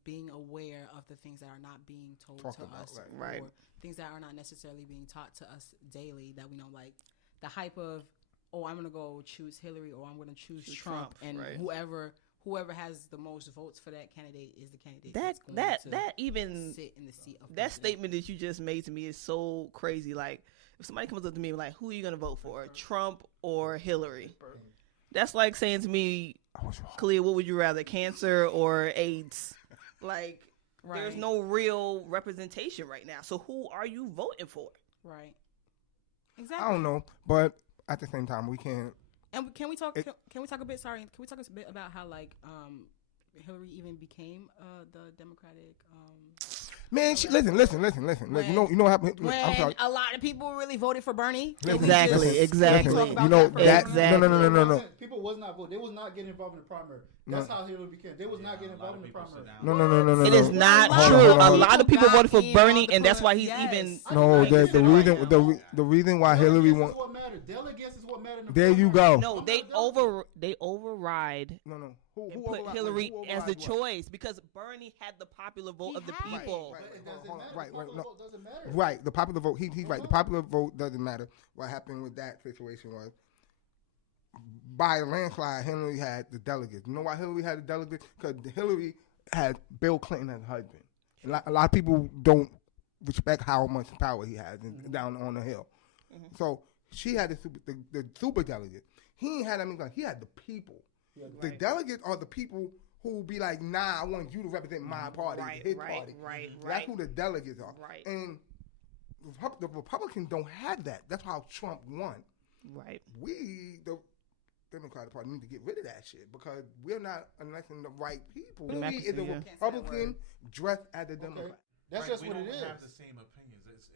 being aware of the things that are not being told to us, right? Or things that are not necessarily being taught to us daily, that we know, like the hype of, oh, I'm gonna go choose Hillary, or I'm gonna choose Trump, and right. whoever has the most votes for that candidate is the candidate that even sit in the seat of that statement that you just made to me is so crazy. Like, if somebody comes up to me like, who are you gonna vote for, Trump or Hillary? That's like saying to me, Khalil, what would you rather, cancer or AIDS? Like, There's no real representation right now. So who are you voting for? Right. Exactly. I don't know, but at the same time, we can't. And can we talk? Can we talk a bit? Sorry, can we talk a bit about how like Hillary even became the Democratic? Man, listen. Look, you know what happened? When I'm sorry. a lot of people really voted for Bernie. Listen, Exactly, listen, exactly. listen, Talk you know about that. that for No. People was not voting. They was not getting involved in the primary. That's how Hillary became. They was not getting involved in the primary. No. It is not Hold on, true. hold on. A lot of people Got voted for in Bernie, on the and that's why he's yes. even. No, the reason right the reason why Hillary Delegates won. is what matters. Delegates is what matters. There you go. No, they override No. Who and put override- Hillary who as the override what? choice because Bernie had the popular vote He of the had. people. Right. But it doesn't Hold on, matter. right, The right, popular no. vote doesn't matter. Right, the popular vote. He's right. The popular vote doesn't matter. What happened with that situation was, by a landslide, Hillary had the delegates. You know why Hillary had the delegates? Because Hillary had Bill Clinton as a husband. A lot of people don't respect how much power he has down on the hill. So she had the super delegate. He ain't had. He had the people. The delegates are the people who be like, nah, I want you to represent my party, his party. That's who the delegates are. Right. And the Republicans don't have that. That's how Trump won. Right. We, the Democratic Party, need to get rid of that shit because we're not electing the right people. Democracy, He is a yeah. Republican dressed as a Democrat. That's just what it We is. don't have the same opinions.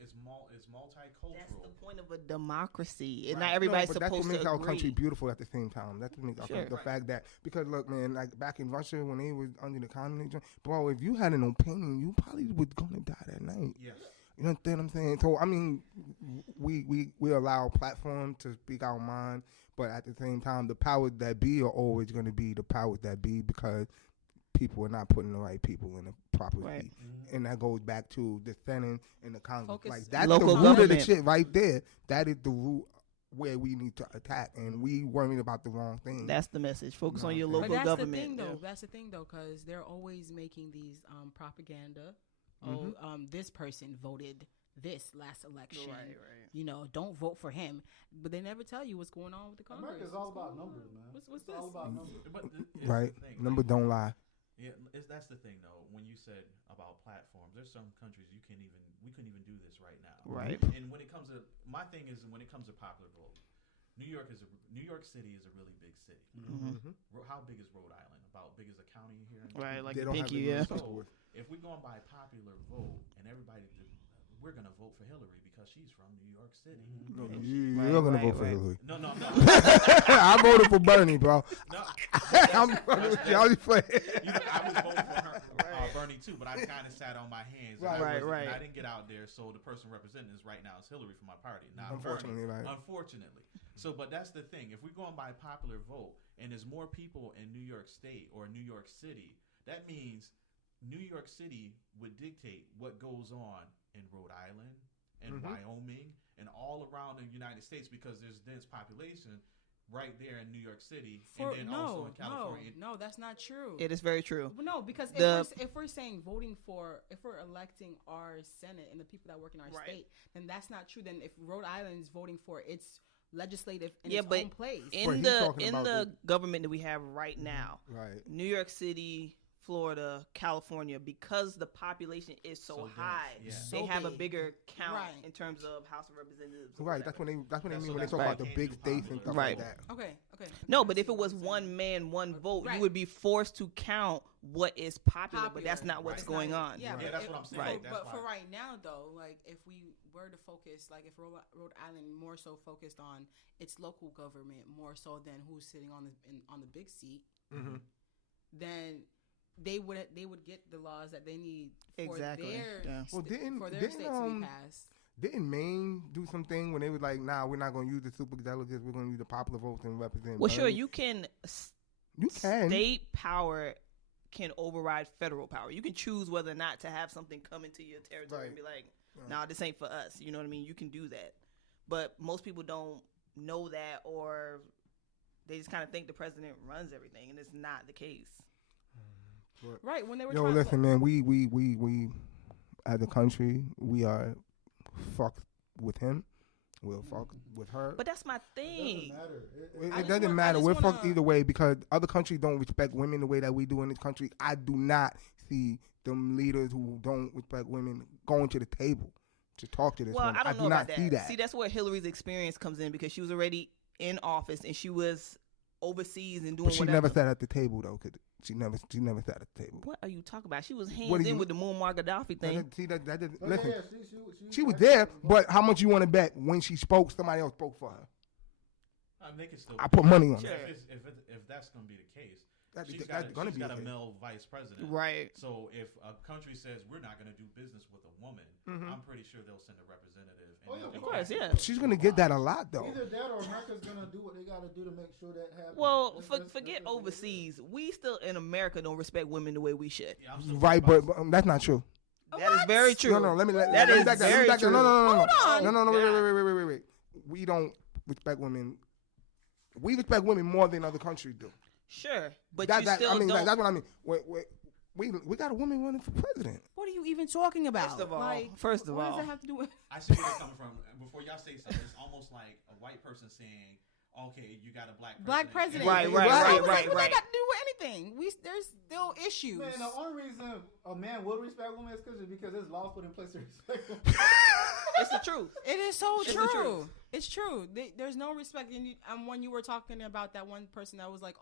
It's multicultural. That's the point of a democracy. And Right. not everybody's No, but supposed that's what makes to our agree. country beautiful at the same time. That's what makes our Sure. country, the fact that, because look, man, like back in Russia when they was under the communism, bro, if you had an opinion, you probably was gonna die that night. Yes. You understand what I'm saying? So we allow platform to speak our mind, but at the same time, the powers that be are always going to be the powers that be because people are not putting the right people in the proper seat, and that goes back to the Senate and the Congress. Focus. Like that's Local the root of the government. shit right there. That is the root where we need to attack, and we worrying about the wrong thing. That's the message. Focus No, on your but local But that's government. the thing, though. Yeah. That's the thing, though, because they're always making these propaganda. This person voted this last election. Right. You know, don't vote for him. But they never tell you what's going on with the Congress. America's all about numbers, man. What's It's all this? about numbers. But it's Right? the thing, Numbers don't lie. Yeah, that's the thing though. When you said about platforms, there's some countries we couldn't even do this right now. Right. And when it comes to my thing is when it comes to popular vote, New York City is a really big city. How big is Rhode Island? About big as a county here. Right, like They the don't have pinky, any yeah. respect for So it. if we're going by popular vote and we're gonna vote for Hillary because she's from New York City. No, Right, you're gonna vote for right. Hillary. No. I voted for Bernie, bro. No, I'm y'all just playing. I was voting for her, Bernie too, but I kind of sat on my hands. And Right. Right. And I didn't get out there, so the person representing us right now is Hillary from my party, not Unfortunately, Bernie. right. Unfortunately. So, but that's the thing. If we're going by popular vote, and there's more people in New York State or New York City, that means New York City would dictate what goes on in Rhode Island and Wyoming and all around the United States because there's dense population right there in New York City and then also in California. No, that's not true. It is very true. Well, no, because The- if we're saying if we're electing our Senate and the people that work in our Right. state, then that's not true. Then if Rhode Island is voting for its legislative in Yeah, its but own place, But In he's the talking in about the the- government that we have right now, Right. New York City, Florida, California, because the population is so, So dense, high, yeah. they So have a big. bigger count Right. in terms of House of Representatives. or Right. whatever. That's what they mean So when they that's talk why about they the can't big do states and popular. stuff Right. like that. okay. No, but if it was one man, one vote, Right. you would be forced to count what is popular, but that's not what's That's going not- on. Yeah, Yeah, but that's if- what I'm saying. Right. That's but why. for right now, though, like if we were to focus, like if Rhode Island more so focused on its local government more so than who's sitting on the big seat, then they would get the laws that they need for Exactly, their yeah. Well, didn't states to be passed. Didn't Maine do something when they was like, nah, we're not going to use the super delegates. We're going to use the popular votes and represent. Well, sure, Bernie. you can. You can. State power can override federal power. You can choose whether or not to have something come into your territory and be like, "Nah, this ain't for us." You know what I mean? You can do that, but most people don't know that, or they just kind of think the president runs everything, and it's not the case. Right, when they were Yo, trying listen, man. We as a country, we are fucked with him. We're fucked with her. But that's my thing. It doesn't matter. We're fucked either way because other countries don't respect women the way that we do in this country. I do not see them leaders who don't respect women going to the table to talk to this Well, woman. I don't know do about not that. see that. See, that's where Hillary's experience comes in because she was already in office and she was overseas and doing But she whatever. never sat at the table though. Cause she never sat at the table. What are you talking about? She was What hands are in you- with the Muammar Gaddafi thing. See that didn't, Oh, listen. yeah, She was there, but how much you want to bet when she spoke, somebody else spoke for her? They can still. I put money on Sure. it. If that's going to be the case, That's she's gonna got be a the case. male vice president. Right. So if a country says we're not going to do business with a woman, Mm-hmm. I'm pretty sure they'll send a representative. And Oh, yeah, they'll of be course, asking yeah. for She's gonna get that a lot though. Either that or America's gonna do what they gotta do to make sure that happens. Well, That's forget just what it is. overseas. We still in America don't respect women the way we should. Yeah, I'm still Right, worried but, about- that's not true. That is very true. No, let me That let me is back that. Let me very back that. true. No, on. wait. We don't respect women. We respect women more than other countries do. Sure, but you still I mean, don't. that's what I mean. We got a woman running for president. What are you even talking about? First of all, like, first of what all. does that have to do with? I see where they're coming from. Before y'all say something, it's almost like a white person saying, "Okay, you got a black president." Right, What right. that got to do with anything? There's still issues. Man, the only reason a man will respect women is because there's laws put in place to respect women. It's the truth. It is so It's the true. truth. It's true. There's no respect. And when you were talking about that one person that was like,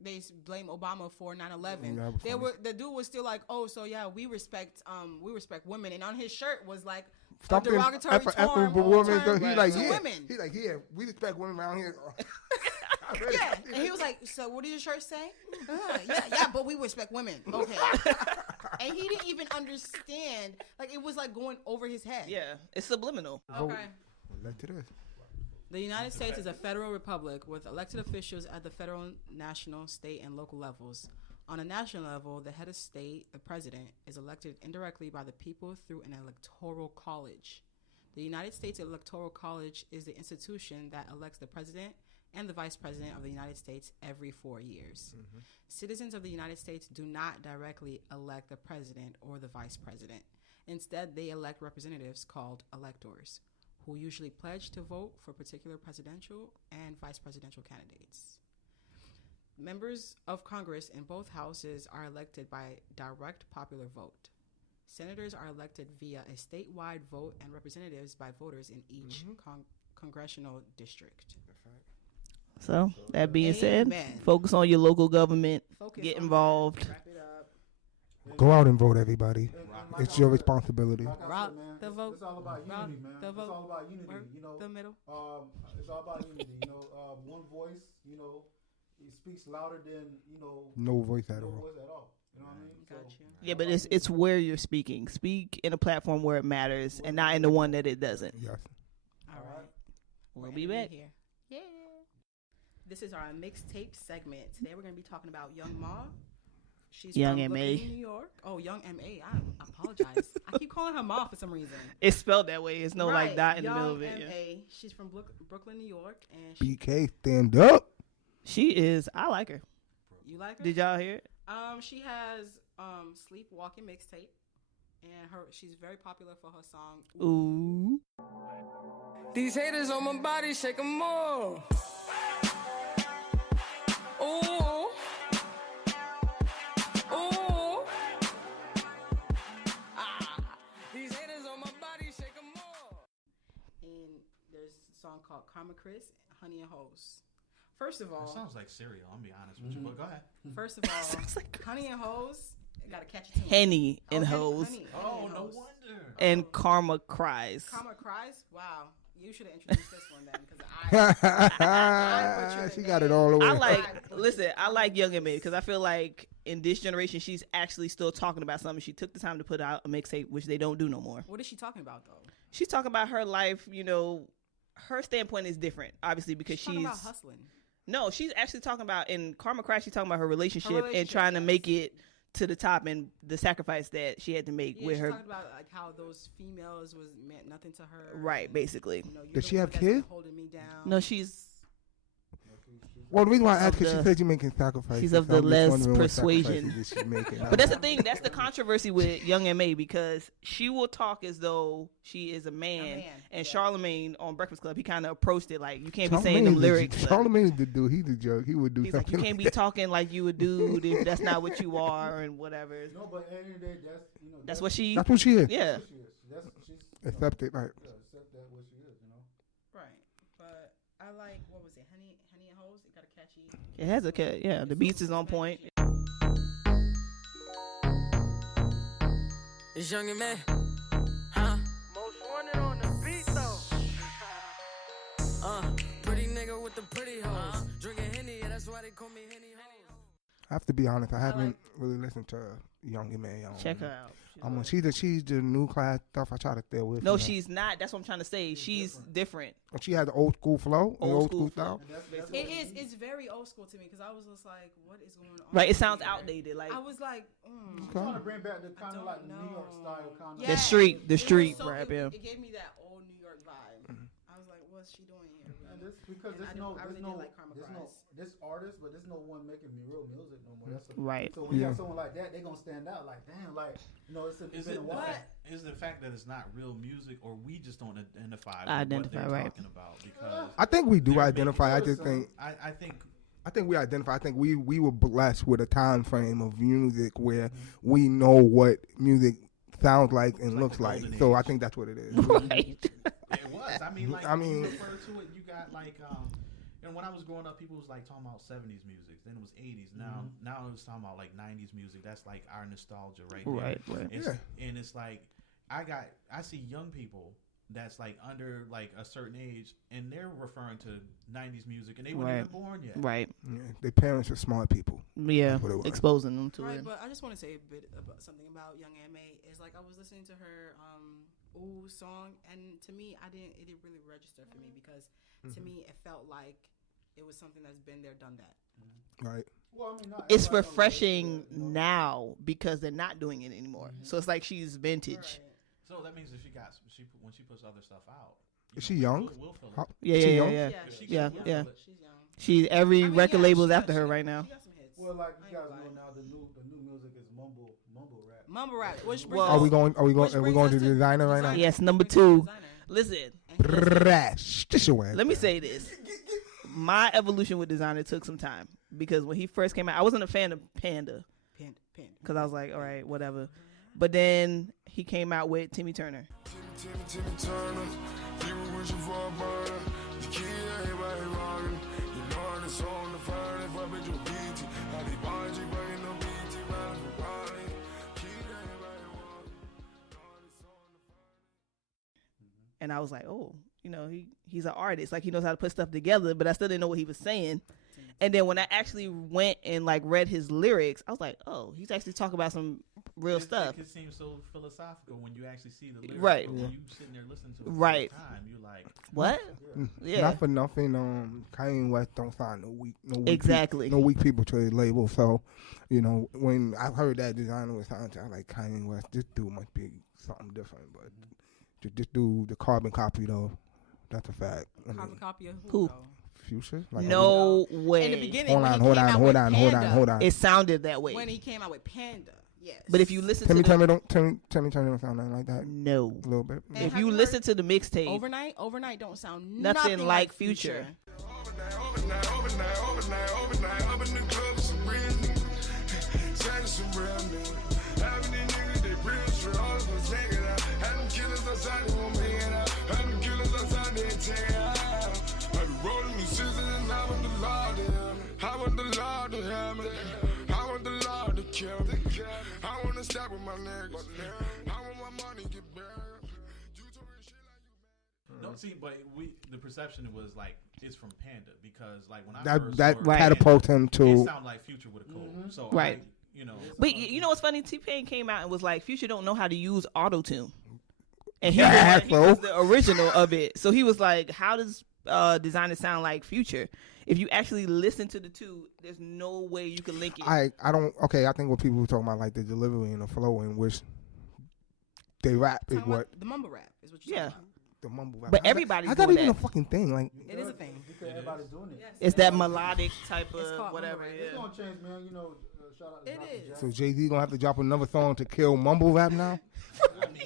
they blame Obama for 9/11. that was funny. The dude was still like, so yeah, we respect women, and on his shirt was like Something a derogatory term women. to He like, yeah. women. He like, yeah, we respect women around here. Yeah, and he was like, so what does your shirt say? Yeah, but we respect women. Okay. And he didn't even understand. Like, it was like going over his head. Yeah, it's subliminal. Okay. Led to this. The United States is a federal republic with elected officials at the federal, national, state, and local levels. On a national level, the head of state, the president, is elected indirectly by the people through an electoral college. The United States Electoral College is the institution that elects the president and the vice president of the United States every 4 years. Mm-hmm. Citizens of the United States do not directly elect the president or the vice president. Instead, they elect representatives called electors, who usually pledge to vote for particular presidential and vice presidential candidates. Members of Congress in both houses are elected by direct popular vote. Senators are elected via a statewide vote and representatives by voters in each congressional district. So that being said, Amen. focus on your local government. Focus Get on involved. that. Wrap it up. Go out and vote, everybody. Like It's I your said, responsibility. like I Rock said, man, the vote. It's all about Rock unity, man. the It's vote. all about unity. Work You know, the middle. it's all about unity. One voice. It speaks louder than No voice at no all. voice at all. You know what I mean? Got So, you. Yeah, but it's where you're speaking. Speak in a platform where it matters and not in the one that it doesn't. Yes. All right. We'll We're be ending back. it here. Yeah. This is our mixtape segment. Today we're going to be talking about Young Ma. She's Young from M.A. Brooklyn, New York. Oh, Young M.A. I apologize. I keep calling her Ma for some reason. It's spelled that way. It's no like Right. dot in Young the middle of it. Yeah. M.A. She's from Brooklyn, New York. And she, BK, stand up. She is. I like her. you like her? Did y'all hear it? She has Sleepwalking mixtape. And she's very popular for her song. Ooh. These haters on my body, shake 'em all. Ooh. Ooh. These haters on my body, shake 'em all. And there's a song called Karma Chris, Honey and Hoes. First of That all, sounds like cereal. I'm gonna be honest with you, but go ahead. First of all, Honey and Hoes, gotta catch it. Henny and Hoes. Oh, no wonder. And Karma Cries. Karma Cries. Wow, you should have introduced this one then, because She got it all the way. I like Young M.A. because I feel like in this generation she's actually still talking about something. She took the time to put out a mixtape, which they don't do no more. What is she talking about though? She's talking about her life. Her standpoint is different, obviously, because She's talking about hustling. No, she's actually talking about in Karma Crash. She's talking about her relationship, and relationship, trying to yes. make it to the top and the sacrifice that she had to make Yeah, with she's her. talking about like how those females meant nothing to her. Right, and, basically. you're Does the she one have that's been kids? Holding me down. No, she's. Well, the reason why I asked Of because she the- said you're making sacrifices. she's of so the I'm just less wondering what persuasion. sacrifices is she making. But that's the thing. That's the controversy with Young M.A. because she will talk as though she is a man. And yeah. Charlamagne on Breakfast Club, he kind of approached it like, you can't be Charlamagne saying them is a- lyrics. Charlamagne the dude. He's a joke. He would do He's like, something. you can't be that. talking like you a dude if that's not what you are and whatever. No, but at the end of the day, That's what she. That's what she is. Yeah. She's Accept it, right? accept that what she is, you know. Right. But I like, what was it? Honey and Hoes. It got a catchy. It has a cat. Yeah, the beats is on point. It's Young M.A. Huh? Most wanted on the beat though. Pretty nigga with the pretty hoes. Drinking Henny, yeah, that's why they call me Henny Hoes. I have to be honest. I haven't really listened to Young M.A. Check her out. She's the new class stuff. I try to stay with. No, she's not. That's what I'm trying to say. She's different. She has the old school flow, the Old old school school style. It is. It's very old school to me because I was just like, what is going on? Right. It sounds here? outdated. Like I was like, I'm trying to bring back the kind of like don't New York know. style kind of. Yeah. the street It was rap. so- Yeah. It gave me that old New York vibe. I was like, what's she doing here? And because And I really did like Karma Price. this artist, but there's no one making real music no more. That's Right. So when you Yeah. have someone like that, they're gonna stand out. Like damn, like it's Is been it a the while. fact, is the fact that it's not real music, or we just don't identify with Identify, what they're right. talking about? Because I think we do They're identify. I making just think. I think I think we identify. I think we were blessed with a time frame of music where we know what music sounds like and like looks the like. golden So I age. think that's what it is. Right. it was. I mean, like I mean- you refer to it, you got like and when I was growing up, people was like talking about 70s music. Then it was 80s. Now it's talking about like 90s music. That's like our nostalgia right there. Right. Right. It's, Yeah. And it's like I see young people that's like under like a certain age, and they're referring to 90s music, and they weren't even born yet. Right. Yeah, their parents are smart people. Yeah. That's what it was. Exposing them to Right, it. but I just want to say a bit about something about Young M.A. Is like I was listening to her Ooh song, and to me, it didn't really register for me because to me it felt like it was something that's been there, done that. Right. Well, I mean, not It's everybody gonna refreshing listen to it, you know? now because they're not doing it anymore. So it's like she's vintage. So that means if when she puts other stuff out, Is she young? We'll feel How- it. Yeah. She Yeah. young? Yeah. If she Yeah. can, we'll Yeah. feel it. She's young. She every I mean, record yeah, label's she after got- her she right got- now. She got some hits. Well, like I you ain't guys gonna know lie. now, the new music is mumble rap. Mumble rap. Which brings Well- Are us- we going? Are we going? which Are we brings going us to designer right now? Designer. Yes, number Which brings us 2. Designer. Listen, And he does- Brash. Just your way. let me say this. My evolution with Designer took some time because when he first came out, I wasn't a fan of Panda Panda. because I was like, all right, whatever. But then he came out with Timmy Turner. Timmy Turner, people wishing for a burner. The kid, everybody rocking. You know it's on the fire, if I bet you BT. How they bond you, bringing no BT, riding for party. Kid, everybody walking. Know it's on the fire. And I was like, oh, he's an artist. Like, he knows how to put stuff together, but I still didn't know what he was saying. And then when I actually went and, like, read his lyrics, I was like, oh, he's actually talking about some real stuff. It seems so philosophical when you actually see the lyrics. Right. But when you sitting there listening to it Right. for the time, you're like, What? Yeah. Not for nothing. Kanye West don't sign no weak Exactly. no weak people to his label. So, when I heard that Designer was signed, I was like, Kanye West, this dude must be something different. But this dude, the carbon copy though, that's a fact. I mean, Carbon copy of Who? who? though? Future? Like, No In the way. beginning, Hold when on, he hold came on, out hold with on, Panda, hold on. It sounded that way. When he came out with Panda, yes. But if you listen Timmy to the... Timmy Turner don't sound nothing like that. No. A little bit. And If have you you listen heard to the mixtape, Overnight don't sound Nothing nothing like Future. Overnight, up in the club, some real niggas. Saying some real niggas. Having these niggas, they real shit. All of us make it out. Had them killers outside, they won't make it out. Had them killers outside, they take it out. I be rolling the scissors and I want the Lord to hear me. I want the Lord to hear me. I want the Lord to kill me. I want to stop with my niggas. I want my money to get buried. You talking shit like you mad. no, see, but the perception was like, it's from Panda because like when I That first that heard Right. catapulted him It to. sounded like Future with a cold. So Right. I. But you know what's funny? T-Pain came out and was like, Future don't know how to use auto-tune. And he, Yeah, he so? was the original of it. So he was like, how does Designer sound like Future? If you actually listen to the two, there's no way you can link it. I don't. Okay, I think what people were talking about, like the delivery and the flow in which they rap is Talking what. about the mumble rap is what you're Yeah. talking The mumble rap. But How's everybody's that doing even that. a fucking thing? Like, It is a thing. Because everybody's doing it. It's that melodic type It's of called whatever. mumble rap. It's Yeah. gonna change, man. You know, shout out to It Dr. is. Jack. so Jay-Z gonna have to drop another song to kill mumble rap now?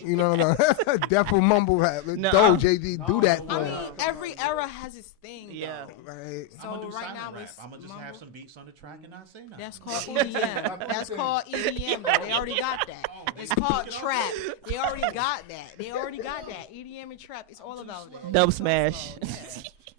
You know what I'm saying? Death for mumble rap. No. Don't Jay-Z do that I for mean, him. every era has its thing. Yeah. Though. Right. So I'm gonna do right silent now rap. it's I'm gonna just have mumble. some beats on the track and not say nothing. That's called EDM. That's called EDM. Though. They already got that. It's called trap. They already got that. They already got that. EDM and trap. It's all about that. Dub smash.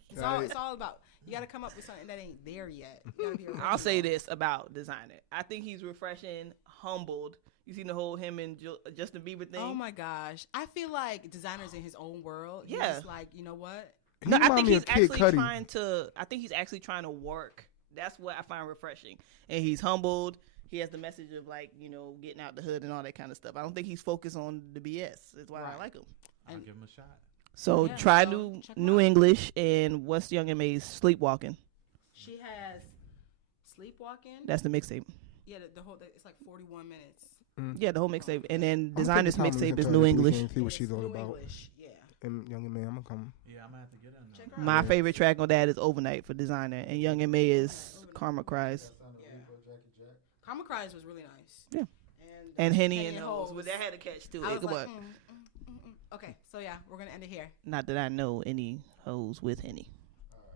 It's all about. You got to come up with something that ain't there yet. You gotta be I'll say original. this about Desiigner. I think he's refreshing, humbled. You seen the whole him and Justin Bieber thing? Oh my gosh, I feel like Designer's in his own world. He's Yeah. just like, you know what? No, I remind think me he's of Kid actually Cudi. trying to. I think he's actually trying to work. That's what I find refreshing. And he's humbled. He has the message of like, you know, getting out the hood and all that kind of stuff. I don't think he's focused on the BS. That's why I like him. I'll give him a shot. So Yeah, try so check him new out. English and what's Young M.A.'s Sleepwalking. She has Sleepwalking. That's the mixtape. Yeah, the whole. It's like 41 minutes. Yeah, the whole mixtape. And then I'm Designer's taking time to mixtape listen is to New her this English. weekend and See what It's she's all New about. English. Yeah. And Young Man, I'm gonna come. Yeah, I'm gonna have to get in there. Check her out. My favorite track on that is Overnight for Designer. And Young M.A. is Karma Cries. Karma Cries was really nice. Yeah. And, And Henny and Hoes. Hoes. But that had a catch to I it. was Come like, on. Okay, so yeah, we're gonna end it here. Not that I know any hoes with Henny.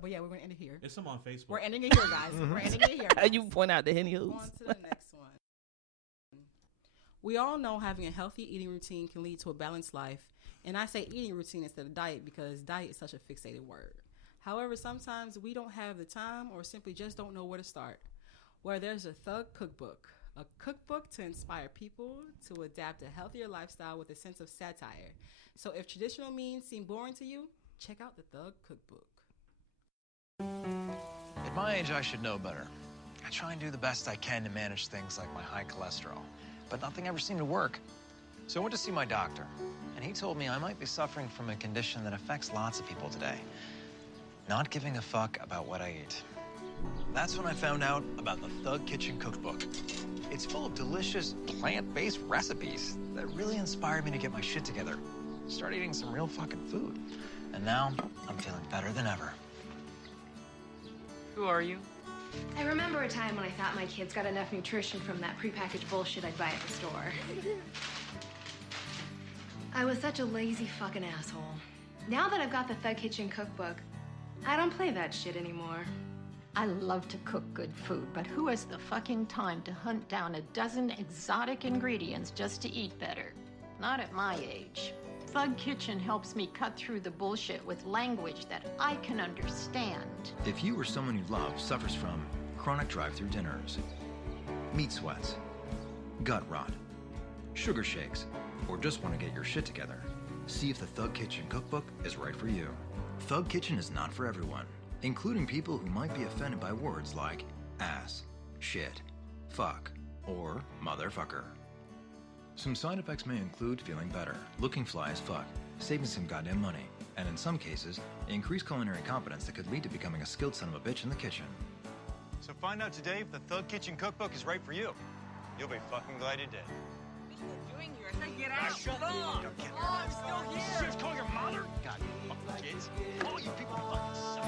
But yeah, we're gonna end it here. It's some on Facebook. We're ending it here, guys. We're ending it here. How you point out the Henny hoes? On to the next one. We all know having a healthy eating routine can lead to a balanced life. And I say eating routine instead of diet because diet is such a fixated word. However, sometimes we don't have the time or simply just don't know where to start. Where there's a Thug Cookbook, a cookbook to inspire people to adapt a healthier lifestyle with a sense of satire. So if traditional means seem boring to you, check out the Thug Cookbook. At my age, I should know better. I try and do the best I can to manage things like my high cholesterol, but nothing ever seemed to work. So I went to see my doctor, and he told me I might be suffering from a condition that affects lots of people today. Not giving a fuck about what I eat. That's when I found out about the Thug Kitchen Cookbook. It's full of delicious, plant-based recipes that really inspired me to get my shit together. Start eating some real fucking food. And now, I'm feeling better than ever. Who are you? I remember a time when I thought my kids got enough nutrition from that prepackaged bullshit I'd buy at the store. I was such a lazy fucking asshole. Now that I've got the Thug Kitchen Cookbook, I don't play that shit anymore. I love to cook good food, but who has the fucking time to hunt down a dozen exotic ingredients just to eat better? Not at my age. Thug Kitchen helps me cut through the bullshit with language that I can understand. If you or someone you love suffers from chronic drive-through dinners, meat sweats, gut rot, sugar shakes, or just want to get your shit together, see if the Thug Kitchen Cookbook is right for you. Thug Kitchen is not for everyone, including people who might be offended by words like ass, shit, fuck, or motherfucker. Some side effects may include feeling better, looking fly as fuck, saving some goddamn money, and in some cases, increased culinary competence that could lead to becoming a skilled son of a bitch in the kitchen. So find out today if the Thug Kitchen Cookbook is right for you. You'll be fucking glad you did. Get out! Shut up! Oh, I'm still here! Shit, call your mother! God, you fucking kids. All you people fucking suck.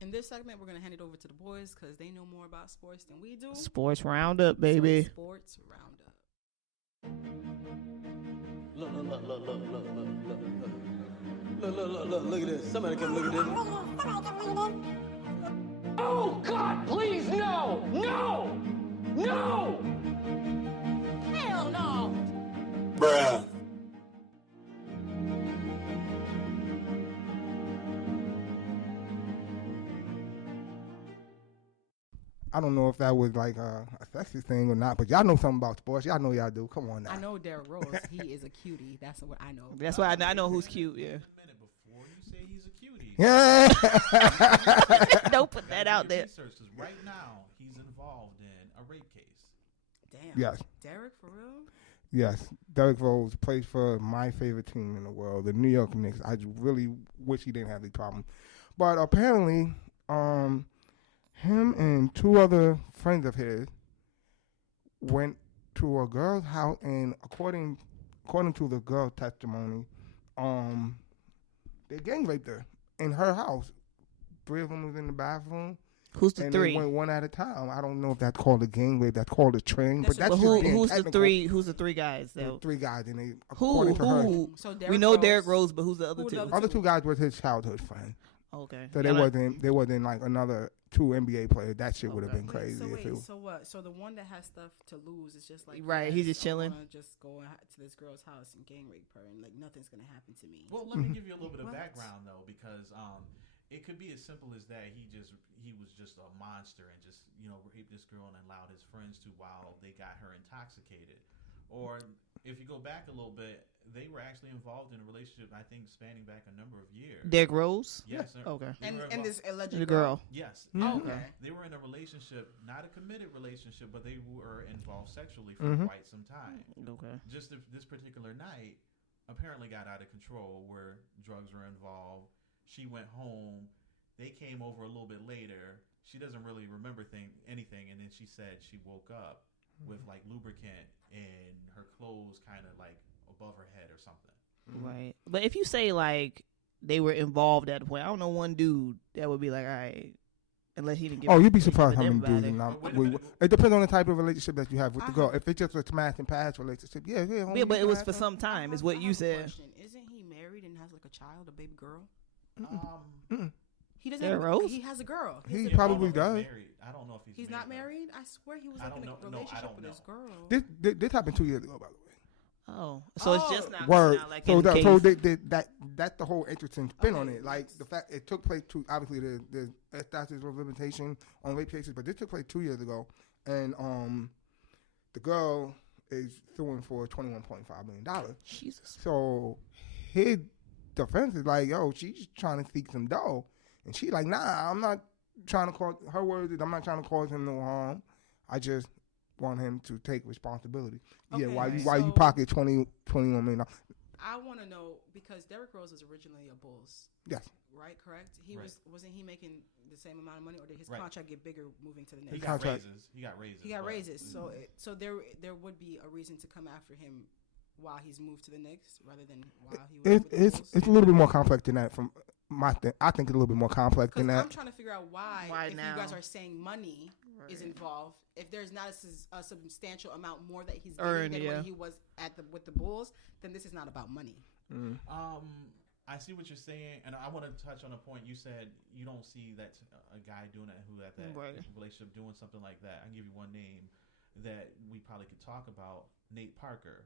In this segment, we're going to hand it over to the boys because they know more about sports than we do. Sports Roundup, baby. So sports Roundup. Look at this. Somebody come look at this. Oh, God, please, no! No! No! Hell no! Bruh. I don't know if that was like a sexist thing or not, but y'all know something about sports. Y'all know y'all do. Come on now. I know Derrick Rose. He is a cutie. That's what I know. That's why I know who's cute, yeah. Before you say he's a cutie. Yeah. Don't put that out there. Research, 'cause right now he's involved in a rape case. Damn. Yes. Derrick, for real? Yes. Derrick Rose plays for my favorite team in the world, the New York Knicks. I really wish he didn't have these problems. But apparently, him and two other friends of his went to a girl's house, and according to the girl's testimony, they gang raped her in her house. 3 of them was in the bathroom. Who's the and 3? They went one at a time. I don't know if that's called a gang rape. That's called a train. But that's who's the 3? Who's the 3 guys? The 3 guys, and they who? according to her, So we know Derrick Rose, but who's the other 2? other 2 guys was his childhood friend. Okay. So they wasn't like another 2 NBA players. That shit would have been crazy. So if wait, it was. so what? So the one that has stuff to lose is just like right. He's just chilling. I wanna just go to this girl's house and gang rape her, and like nothing's gonna happen to me. Well, let me give you a little bit of background though, because it could be as simple as that. He was just a monster and just raped this girl and allowed his friends to while they got her intoxicated. Or if you go back a little bit, they were actually involved in a relationship, I think, spanning back a number of years. Derrick Rose? Yes. Okay. And this alleged girl? Yes. Oh, okay. They were in a relationship, not a committed relationship, but they were involved sexually for quite some time. Okay. Just this particular night apparently got out of control where drugs were involved. She went home. They came over a little bit later. She doesn't really remember anything, and then she said she woke up with like lubricant and her clothes kind of like above her head or something. Right. But if you say like they were involved at a point, I don't know one dude that would be like, all right, unless he didn't give. Oh, you'd be surprised how many dudes. it. It depends on the type of relationship that you have with the girl. If it's just a smash and pass relationship, yeah. Yeah, but it was for some time, is what you said. Isn't he married and has like a child, a baby girl? He doesn't. Rose? He has a girl. He probably does. I don't know if he's not married. I swear he was like in a relationship with his girl. This happened 2 years ago, by the way. Oh, so it's just not word. Like So in that's the whole interesting spin on it. Like the fact it took place obviously the statute of limitation on rape cases, but this took place 2 years ago, and the girl is suing for $21.5 million. Jesus. So his defense is like, yo, she's trying to seek some dough. And she like, nah, I'm not trying to cause, her words is, I'm not trying to cause him no harm. I just want him to take responsibility. Okay, why you pocket $21 million? I want to know, because Derrick Rose was originally a Bulls. Yes. Right, correct? Wasn't he making the same amount of money, or did his contract get bigger moving to the next? He got raises. He got raises. So there would be a reason to come after him while he's moved to the Knicks rather than while he was with the Bulls. It's a little bit more complex than that from my thing. I think it's a little bit more complex than that. I'm trying to figure out why if now? You guys are saying money is involved, if there's not a substantial amount more that he's getting than when he was with the Bulls, then this is not about money. I see what you're saying, and I want to touch on a point. You said you don't see that a guy doing that who had that relationship doing something like that. I can give you one name that we probably could talk about, Nate Parker.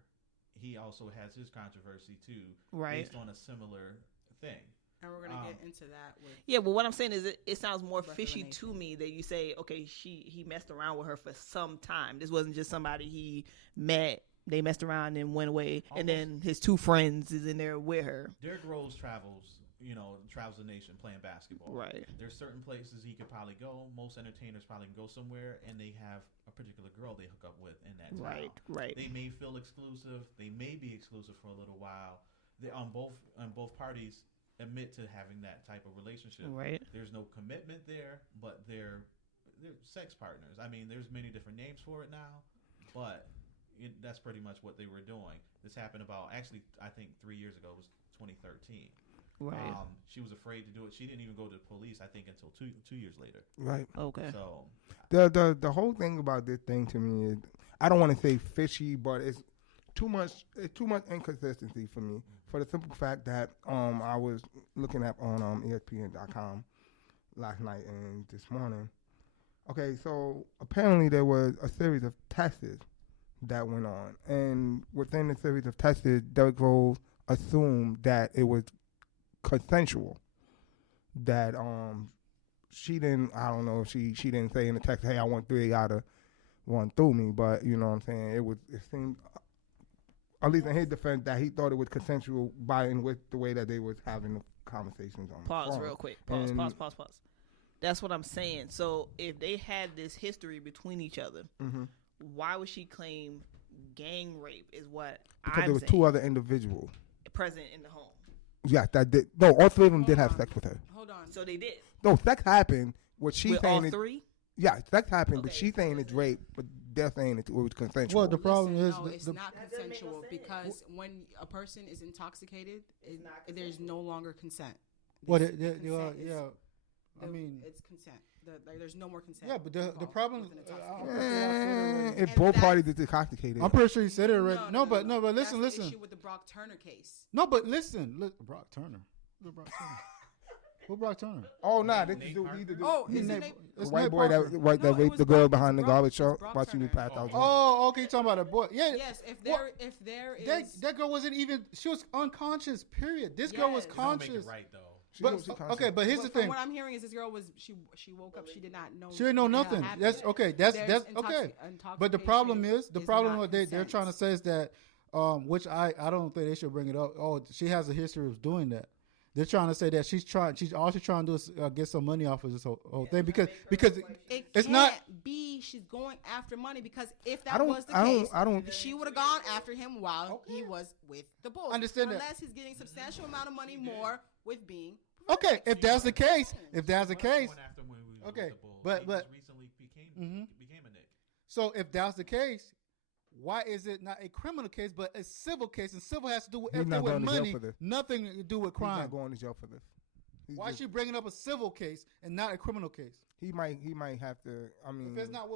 He also has his controversy too, based on a similar thing. And we're gonna get into that. Yeah, but what I'm saying is, it sounds more fishy to me that you say, okay, he messed around with her for some time. This wasn't just somebody he met. They messed around and went away, and then his 2 friends is in there with her. Derrick Rose travels the nation playing basketball. Right. There's certain places he could probably go. Most entertainers probably can go somewhere, and they have a particular girl they hook up with in that town. Right. They may feel exclusive. They may be exclusive for a little while. They on both parties admit to having that type of relationship. Right. There's no commitment there, but they're sex partners. I mean, there's many different names for it now, but that's pretty much what they were doing. This happened I think 3 years ago. It was 2013. Right. She was afraid to do it. She didn't even go to the police, I think, until two years later. Right. Okay. So the whole thing about this thing to me is, I don't want to say fishy, but it's too much inconsistency for me, for the simple fact that I was looking at on ESPN.com last night and this morning. Okay, so apparently there was a series of tests that went on, and within the series of tests, Derrick Rose assumed that it was consensual. That she didn't. I don't know if she didn't say in the text, "Hey, I want 3 out of 1 through me," but you know what I'm saying. It seemed, at least in his defense, that he thought it was consensual by and with the way that they was having the conversations on. Pause the phone. real quick. Pause. That's what I'm saying. So if they had this history between each other, why would she claim gang rape? Is what because I'm there was saying. 2 other individuals Present in the home. Yeah, that did. No, all 3 of them did have sex with her. Hold on. So they did. No, sex happened. What she's with saying all is 3? Yeah, sex happened, but she's saying it's rape. But they're saying it was consensual. Well, the problem is no, it's the, not consensual because when a person is intoxicated, there's no longer consent. well, Consent is- yeah. I mean, it's consent. There's no more consent. yeah, but the problem. If both parties is intoxicated, I'm pretty sure you said it already. No, but That's listen. the issue with the Brock Turner case. No, but listen. Brock Turner. Who Brock Turner? Who Brock Turner? Oh, nah, this is the Oh, is it the white boy that raped the girl behind the garbage truck while she was passed out. Oh, okay, you talking about a boy? Yeah. Yes, if there is that girl wasn't even. She was unconscious. Period. This girl was Yes. conscious. Don't make it right though. But okay, but here's the from thing. what I'm hearing is this girl was she woke up, she did not know. She didn't know what the hell nothing. happened. That's okay. That's There's okay. But the problem is what they're trying to say is that, which I don't think they should bring it up. Oh, she has a history of doing that. They're trying to say that she's all she's trying to do is get some money off of this whole thing because it's not. Be she's going after money because if that was the case, she would have gone after him while he was with the Bulls. Understand that. Unless he's getting substantial amount of money more with being. Okay, if that's the case, okay, but recently became a Nick. So if that's the case, why is it not a criminal case but a civil case? And civil has to do with everything with money, nothing to do with crime. He's not going to jail for this. Why is she bringing up a civil case and not a criminal case? He might have to. I mean, if it's not,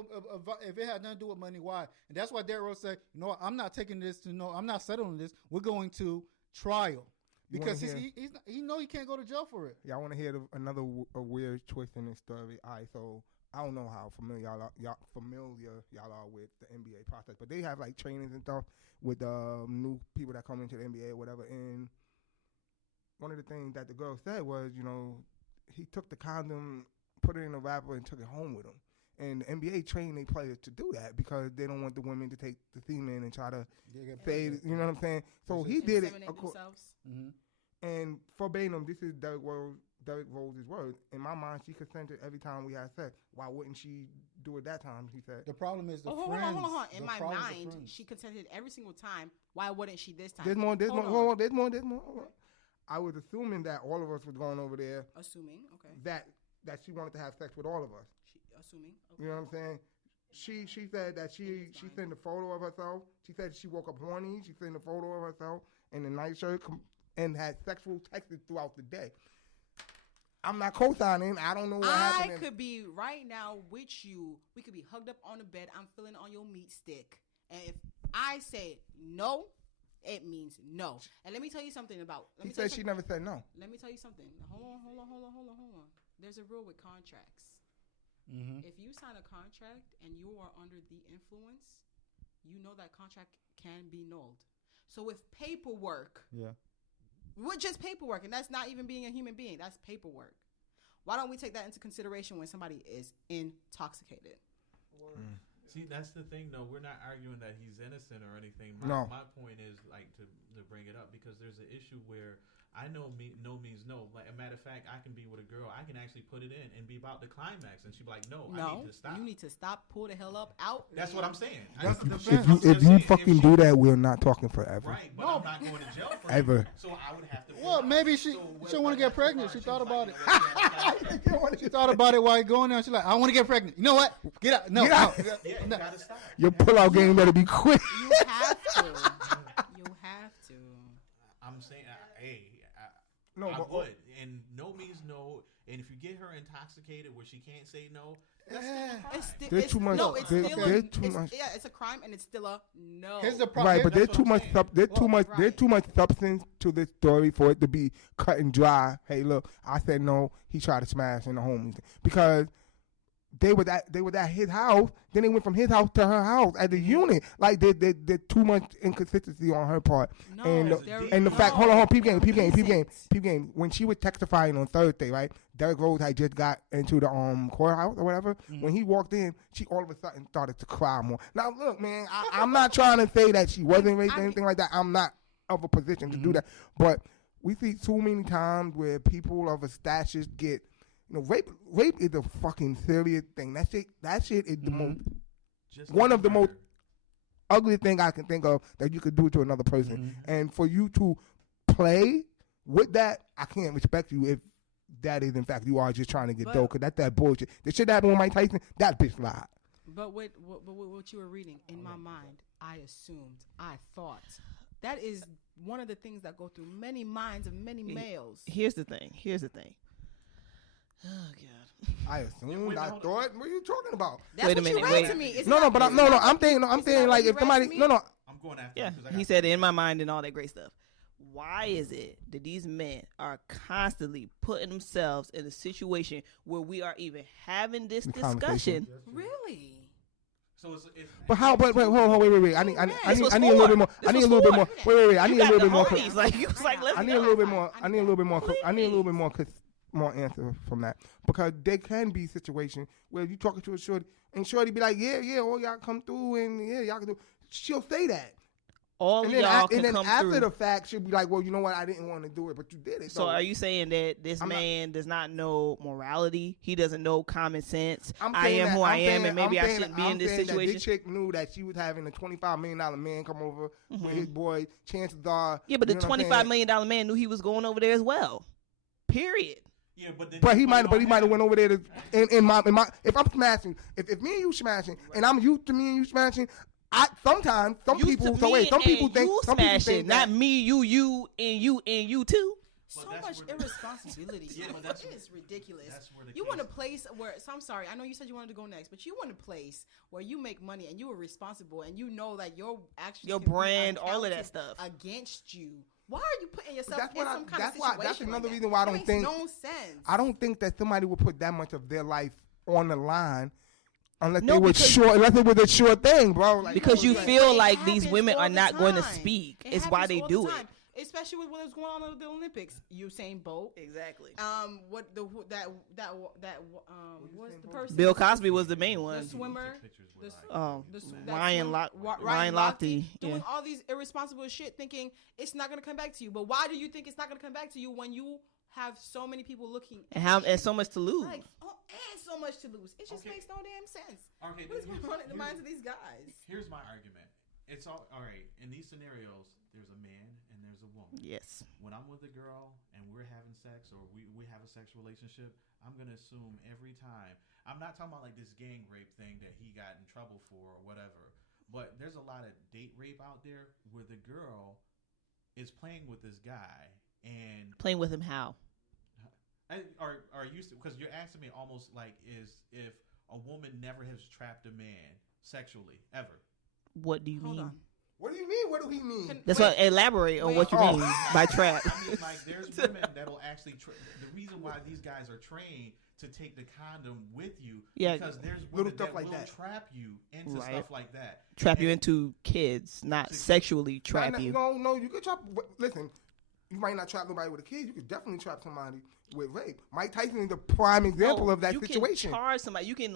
if it had nothing to do with money, why? And that's why Derrick Rose said, "You know what? I'm not taking this to no. I'm not settling this. We're going to trial." Because he know he can't go to jail for it. Yeah, I want to hear another weird twist in this story. All right, so I don't know how familiar y'all are with the NBA process, but they have like trainings and stuff with new people that come into the NBA or whatever. And one of the things that the girl said was, he took the condom, put it in a wrapper, and took it home with him. And the NBA train their players to do that because they don't want the women to take the semen and try to fade. You know what I'm saying? So he did it. And verbatim, this is Derrick Rose's words. In my mind, she consented every time we had sex. Why wouldn't she do it that time? He said. The problem is hold on. In my mind, she consented every single time. Why wouldn't she this time? There's more. Hold on. I was assuming that all of us was going over there. Assuming, okay. That she wanted to have sex with all of us. Assuming. Okay. You know what I'm saying? She said that she sent a photo of herself. She said she woke up horny. She sent a photo of herself in a nightshirt and had sexual texts throughout the day. I'm not co-signing. I don't know what happened. I could be right now with you. We could be hugged up on the bed. I'm feeling on your meat stick. And if I say no, it means no. And let me tell you something about. He said she never said no. Let me tell you something. Hold on. There's a rule with contracts. Mm-hmm. If you sign a contract and you are under the influence, you know that contract can be nulled. So with paperwork, with just paperwork, and that's not even being a human being, that's paperwork. Why don't we take that into consideration when somebody is intoxicated? See, that's the thing, though. We're not arguing that he's innocent or anything. My point is, like, to bring it up because there's an issue where I know no means no. Like, a matter of fact, I can be with a girl. I can actually put it in and be about the climax, and she'd be like, "No, I need to stop. You need to stop. Pull the hell up. Out." That's what I'm saying. If you fucking do that, we're not talking forever. Right, but I'm not going to jail for ever. It, so I would have to. Well, maybe she want to get pregnant. She thought about it. She thought about it while you're going there. She's like, "I want to get pregnant." You know what? Get out. No. You gotta stop. Your pull-out game better be quick. You have to. You have to. I'm saying, No, I but would. And no means no. And if you get her intoxicated where she can't say no, that's still a crime. There's too much. No, There's too much. Yeah, it's a crime and it's still a no. Here's the problem. Right, but there's too much. There's too much substance to this story for it to be cut and dry. Hey, look, I said no. He tried to smash in the homies because they were at his house. Then they went from his house to her house as a unit. Like there's too much inconsistency on her part. No, and the fact, hold on, peep game. When she was testifying on Thursday, right? Derrick Rose had just got into the courthouse or whatever. Mm-hmm. When he walked in, she all of a sudden started to cry more. Now look, man, I'm not trying to say that she wasn't raped or anything like that. I'm not of a position to do that. But we see too many times where people of a stature get. Rape is a fucking serious thing. That shit is the most one of the most ugly thing I can think of that you could do to another person. Mm-hmm. And for you to play with that, I can't respect you if that is in fact you are just trying to get dope. Cause that's that bullshit. The shit that happened with Mike Tyson, that bitch lied. But what you were reading, in my mind, I assumed, I thought. That is one of the things that go through many minds of many males. Here's the thing. Oh God. I assumed. I thought. What are you talking about? That's Wait a what you minute, read wait. to me. It's No, not- but it's not I'm what saying, you- I'm it's saying not like what if you somebody, read to me. no, I'm going after Yeah, him 'cause I he got said in my mind and all that great stuff. Why is it that these men are constantly putting themselves in a situation where we are even having this discussion? Really? So it's But how? But wait, hold on, wait. I need a little bit more. I need a little bit more. Wait. I You need a got little the bit more. homies, like you was like, let's I need a little bit more. I need a little bit more. I need a little bit more answer from that, because there can be situations where you talking to a shorty and shorty be like, yeah, oh y'all come through and yeah y'all can do. She'll say that. All and of y'all can then come after through. the fact, she'll be like, well, you know what? I didn't want to do it, but you did it. So are you saying that this man does not know morality? He doesn't know common sense. I am who I am, and maybe I shouldn't be in this situation. This chick knew that she was having a $25 million man come over with his boy. Chances are, Yeah, but the $25 million man knew he was going over there as well. Period. Yeah, but he might have went over there to in my if I'm smashing, if me and you smashing, and I'm used to me and you smashing. Some people think smashing, not me, you, and you too. So much irresponsibility. It is ridiculous. You want a place where, so I'm sorry, I know you said you wanted to go next, but you want a place where you make money and you are responsible and you know that your actions, your can be brand, all of that stuff against you. Why are you putting yourself in some kind of situation? That's another like reason why I don't think. No sense. I don't think that somebody would put that much of their life on the line. Unless it was a short thing, bro. Like, because you feel like these women are not going to speak. It's why they do it. Especially with what was going on at the Olympics. Usain Bolt. Exactly. What's the person? Bill Cosby was the main one. The swimmer. Ryan Lochte. Doing all these irresponsible shit, thinking it's not going to come back to you. But why do you think it's not going to come back to you when you have so many people looking and so much to lose? Like, and so much to lose. It just makes no damn sense. Okay, what is going on in the minds of these guys? Here's my argument. It's all right. In these scenarios, there's a man and there's a woman. Yes. When I'm with a girl and we're having sex or we have a sexual relationship, I'm going to assume every time. I'm not talking about like this gang rape thing that he got in trouble for or whatever. But there's a lot of date rape out there where the girl is playing with this guy and playing with him how? Are used to, because you're asking me almost like is if a woman never has trapped a man sexually ever. What do you mean? What do you mean? What do he mean? That's what. Elaborate on what you mean by trap. I mean, like, there's women that'll actually. The reason why these guys are trained to take the condom with you, because there's women that will trap you into stuff like that. Trap you into kids, not sexually trap you. No, you could trap. Listen, you might not trap nobody with a kid. You could definitely trap somebody with rape. Mike Tyson is the prime example of that situation. You can charge somebody. You can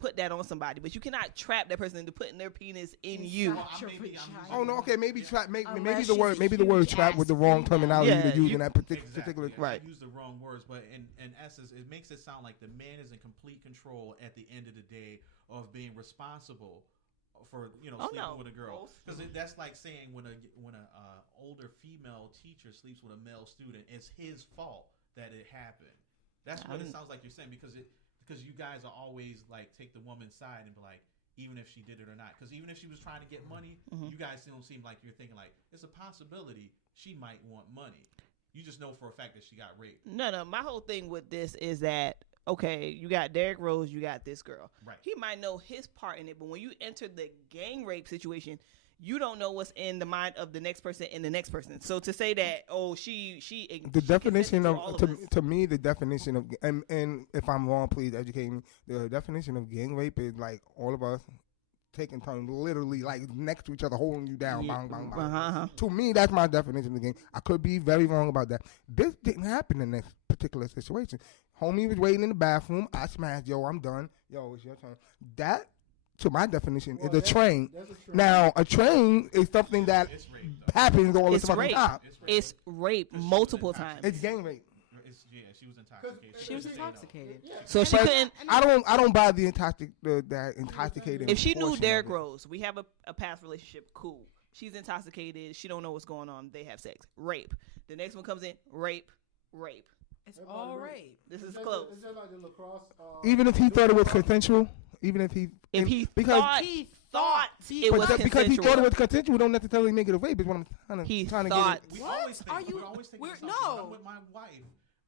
put that on somebody, but you cannot trap that person into putting their penis in you. Maybe trap. Maybe the word trap with the wrong terminology to use in that particular. Right. Use the wrong words, but in essence, it makes it sound like the man is in complete control at the end of the day of being responsible for sleeping with a girl, because that's like saying when a older female teacher sleeps with a male student, it's his fault that it happened. That's what it sounds like you're saying, because you guys are always like take the woman's side and be like, even if she did it or not, because even if she was trying to get money, you guys don't seem like you're thinking like it's a possibility she might want money. You just know for a fact that she got raped. No, my whole thing with this is that, okay, you got Derrick Rose, you got this girl. Right. He might know his part in it, but when you enter the gang rape situation, you don't know what's in the mind of the next person and the next person. So to say that, the definition of to me, the definition of and if I'm wrong, please educate me. The definition of gang rape is like all of us taking turns, literally like next to each other, holding you down. Bang, bang, bang. To me, that's my definition of the game. I could be very wrong about that. This didn't happen in this particular situation. Homie was waiting in the bathroom. I smashed. Yo, I'm done. Yo, it's your turn. That, to my definition, is a train. Now, a train is something that happens all the fucking time. It's rape multiple times. It's gang rape. She was intoxicated. She was intoxicated. So she couldn't. I don't buy the intoxicated. If she knew Derrick Rose, we have a past relationship. Cool. She's intoxicated. She don't know what's going on. They have sex. Rape. The next one comes in. Rape. It's all rape. This is close. Is that like the lacrosse? Even if he thought it was consensual, Even if he thought it was because he thought it consensual. was consensual, don't necessarily make it a rape. Is what I'm trying to He get. thought- At. We What? always think, Are you- we always think we're- of something. When no. I'm with my wife,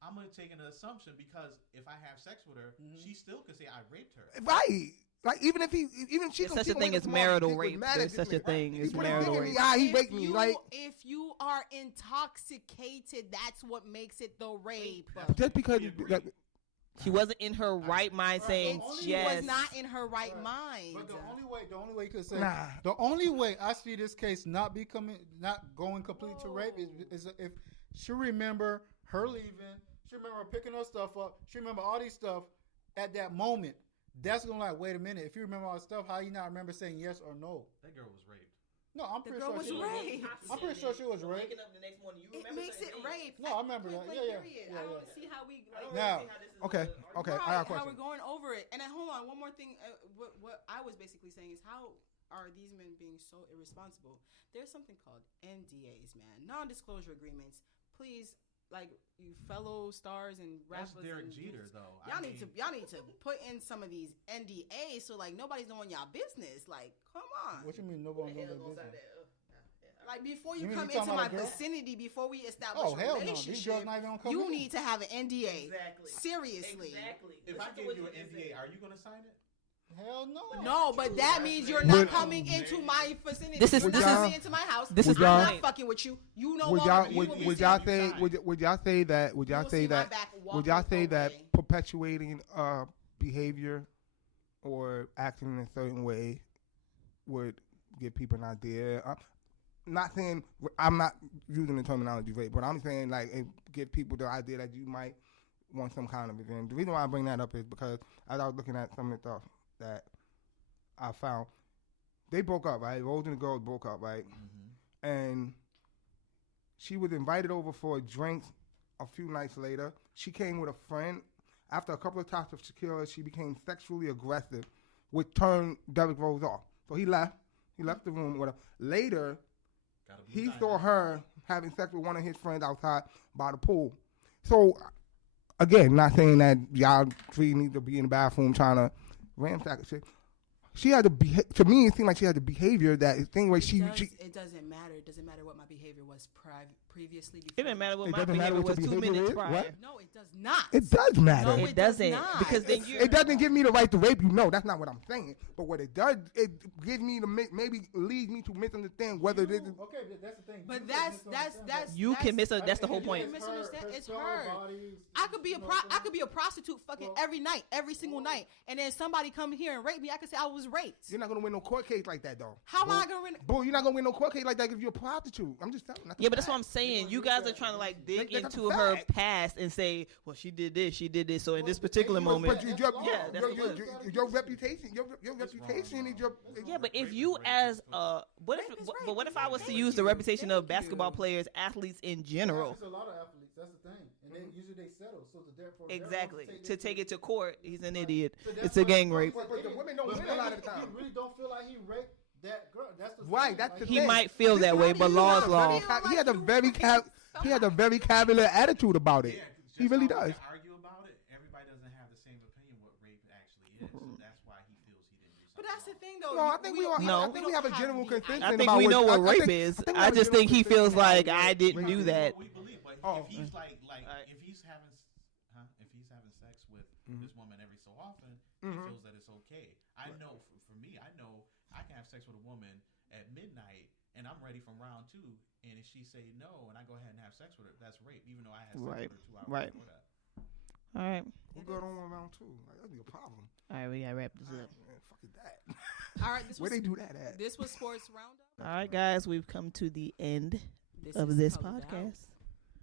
I'm gonna take an assumption because if I have sex with her, she still could say I raped her. Right. Like even if she There's gonna such a cheat thing on as his mom, marital dick was rape. mad at There's this such a man. thing He as put his marital dick in me, rape. he raped me. Like if you are intoxicated, that's what makes it the rape. just because She wasn't in her right mind saying She yes. was not in her right mind. But the only way you could say, Nah. the only way I see this case not going complete to rape is if she remember her leaving, she remember picking her stuff up, she remember all these stuff at that moment. That's gonna like, wait a minute. If you remember all the stuff, how you not remember saying yes or no? That girl was raped. No, I'm The pretty girl sure was she raped. I'm pretty sure she was raped. Waking up the next morning, you It remember makes it saying, rape. No, I remember that. Like, Yeah. period. I don't see how we like. now. Okay. I got a How question. we're going over it, and then hold on, one more thing. What I was basically saying is, how are these men being so irresponsible? There's something called NDAs, man, non-disclosure agreements. Please, like you fellow stars and That's rappers, Derek and Jeter, dudes, though. Y'all need to put in some of these NDAs so like nobody's knowing y'all business. Like, come on. What you mean nobody knows their business? Like before You you mean come you talking into my about a girl? vicinity, before we establish Oh, a hell no. These relationship, girls not even gonna come you in. need to have an NDA. Exactly. Seriously. Exactly. If I gave you an NDA, are you gonna sign it? Hell no. No, but that means you're Would- not coming into my vicinity. This is- You're this not is- coming into my house. this is I'm y'all- not fucking with you. You know Would what? y'all You will be would y'all seeing- say would y'all say that would y'all will say see my that back would y'all walking say that away. perpetuating behavior or acting in a certain way would give people an idea? Not saying I'm not using the terminology rape, but I'm saying like it give people the idea that you might want some kind of revenge. The reason why I bring that up is because as I was looking at some of the stuff that I found, they broke up, right? Rose and the girls broke up, right? And she was invited over for drinks a few nights later. She came with a friend. After a couple of times of tequila, she became sexually aggressive, which turned Derrick Rose off. So he left. He left the room with her. Later, he saw her having sex with one of his friends outside by the pool. So, again, not saying that y'all three need to be in the bathroom trying to ransack shit. She had to me, it seemed like she had the behavior that is thing where she It doesn't matter. It doesn't matter what my behavior was previously. It didn't matter what It my doesn't matter behavior what was your 2 behavior minutes is, prior. what? No, it does not. It does matter. No, it doesn't. Because then you It doesn't give me the right to rape you. No, that's not what I'm saying. But what it does, it gives me maybe leads me to misunderstand whether this is. Okay, but that's the thing. But You that's You can that's the whole point. You misunderstand. It's her. I could be a prostitute fucking every night, every single night, and then somebody come here and rape me. I could say I was raped. You're not gonna win no court case like that, though. How am I gonna win? Boo, you're not gonna win no court case like that if you're a prostitute. I'm just telling you. Yeah, but that's what I'm saying. You guys are trying to like dig That's a into her fact. past and say, well, she did this. So in this particular moment, But your reputation, your reputation is your. yeah. But if you as what if I was to use the reputation of basketball players, athletes in general? There's a lot of athletes. That's the thing, and they usually they settle. So therefore, Exactly. To take it to court, he's an idiot. It's a gang rape. But the women don't win a lot of the time. He really don't feel like he raped that girl. That's the Right, thing. that's Like, the He thing. might feel that way, but law's law. He has a very cavalier attitude about it. He really does. Argue about it. Everybody doesn't have the same opinion what rape actually is. So that's why he feels he didn't do something. But that's the thing, though. No, I think we all. No. I think we have a general consensus. I think about we know what I rape think- is. think we I have a just general think he consensus feels about like what I didn't Rape do is that. what we believe, but Oh. if he's like if he's having sex with this woman every so often, he feels that it's okay. I know for me, I know I can have sex with a woman at midnight and I'm ready from round 2, and if she say no and I go ahead and have sex with her, that's rape, even though I had sex Right. with her 2 hours Right. before that. All right. We're going on round 2. Like, that'd be a problem. All right, we gotta wrap this up. Man, fuck is that? All right, Where they do that at? This was Sports Roundup. All right, guys, we've come to the end of is this Colored Out. podcast.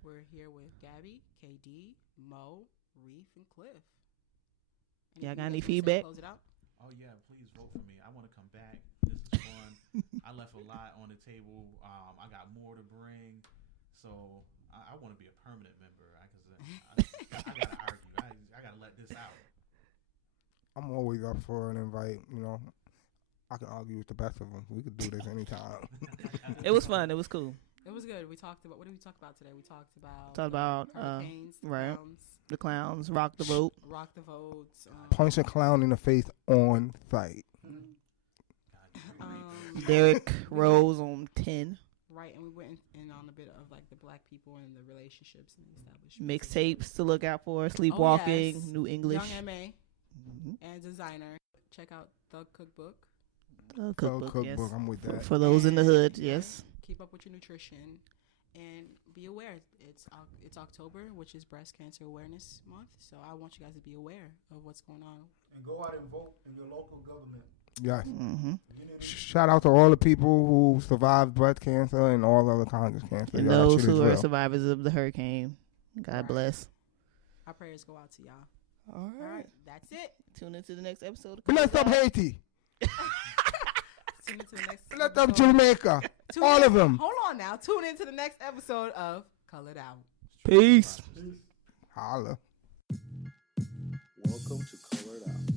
We're here with Gabby, KD, Mo, Reef, and Cliff. Y'all got Anything any you guys wanna say to feedback? Close it out. Oh yeah, please vote for me. I want to come back. This is fun. I left a lot on the table. I got more to bring, so I want to be a permanent member. I gotta argue. I gotta let this out. I'm always up for an invite. You know, I can argue with the best of them. We could do this anytime. It was fun. It was cool. It was good. We talked about, what did we talk about today? We talked about hurricanes, the right? clowns, The clowns, rock the vote. rock the votes. Punch a clown in the face on site. Derrick Rose on 10. Right, and we went in on a bit of like the black people and the relationships and establishments. Mixtapes to look out for. Sleepwalking, yes. New English. Young M.A. And Desiigner. Check out Thug Cookbook. Cookbook, yes. I'm with that. For those in the hood, yes. Keep up with your nutrition and be aware. It's October, which is Breast Cancer Awareness Month. So I want you guys to be aware of what's going on. And go out and vote in your local government. Yes. Mm-hmm. Shout out to all the people who survived breast cancer and all other kinds of cancer. And those who are survivors of the hurricane. God bless. Our prayers go out to y'all. All right. That's it. Tune into the next episode. Bless up Haiti. Tune into the next Bless up Jamaica. All of them. Hold on now. Tune into the next episode of Colored Out. Peace. Holla. Welcome to Colored Out.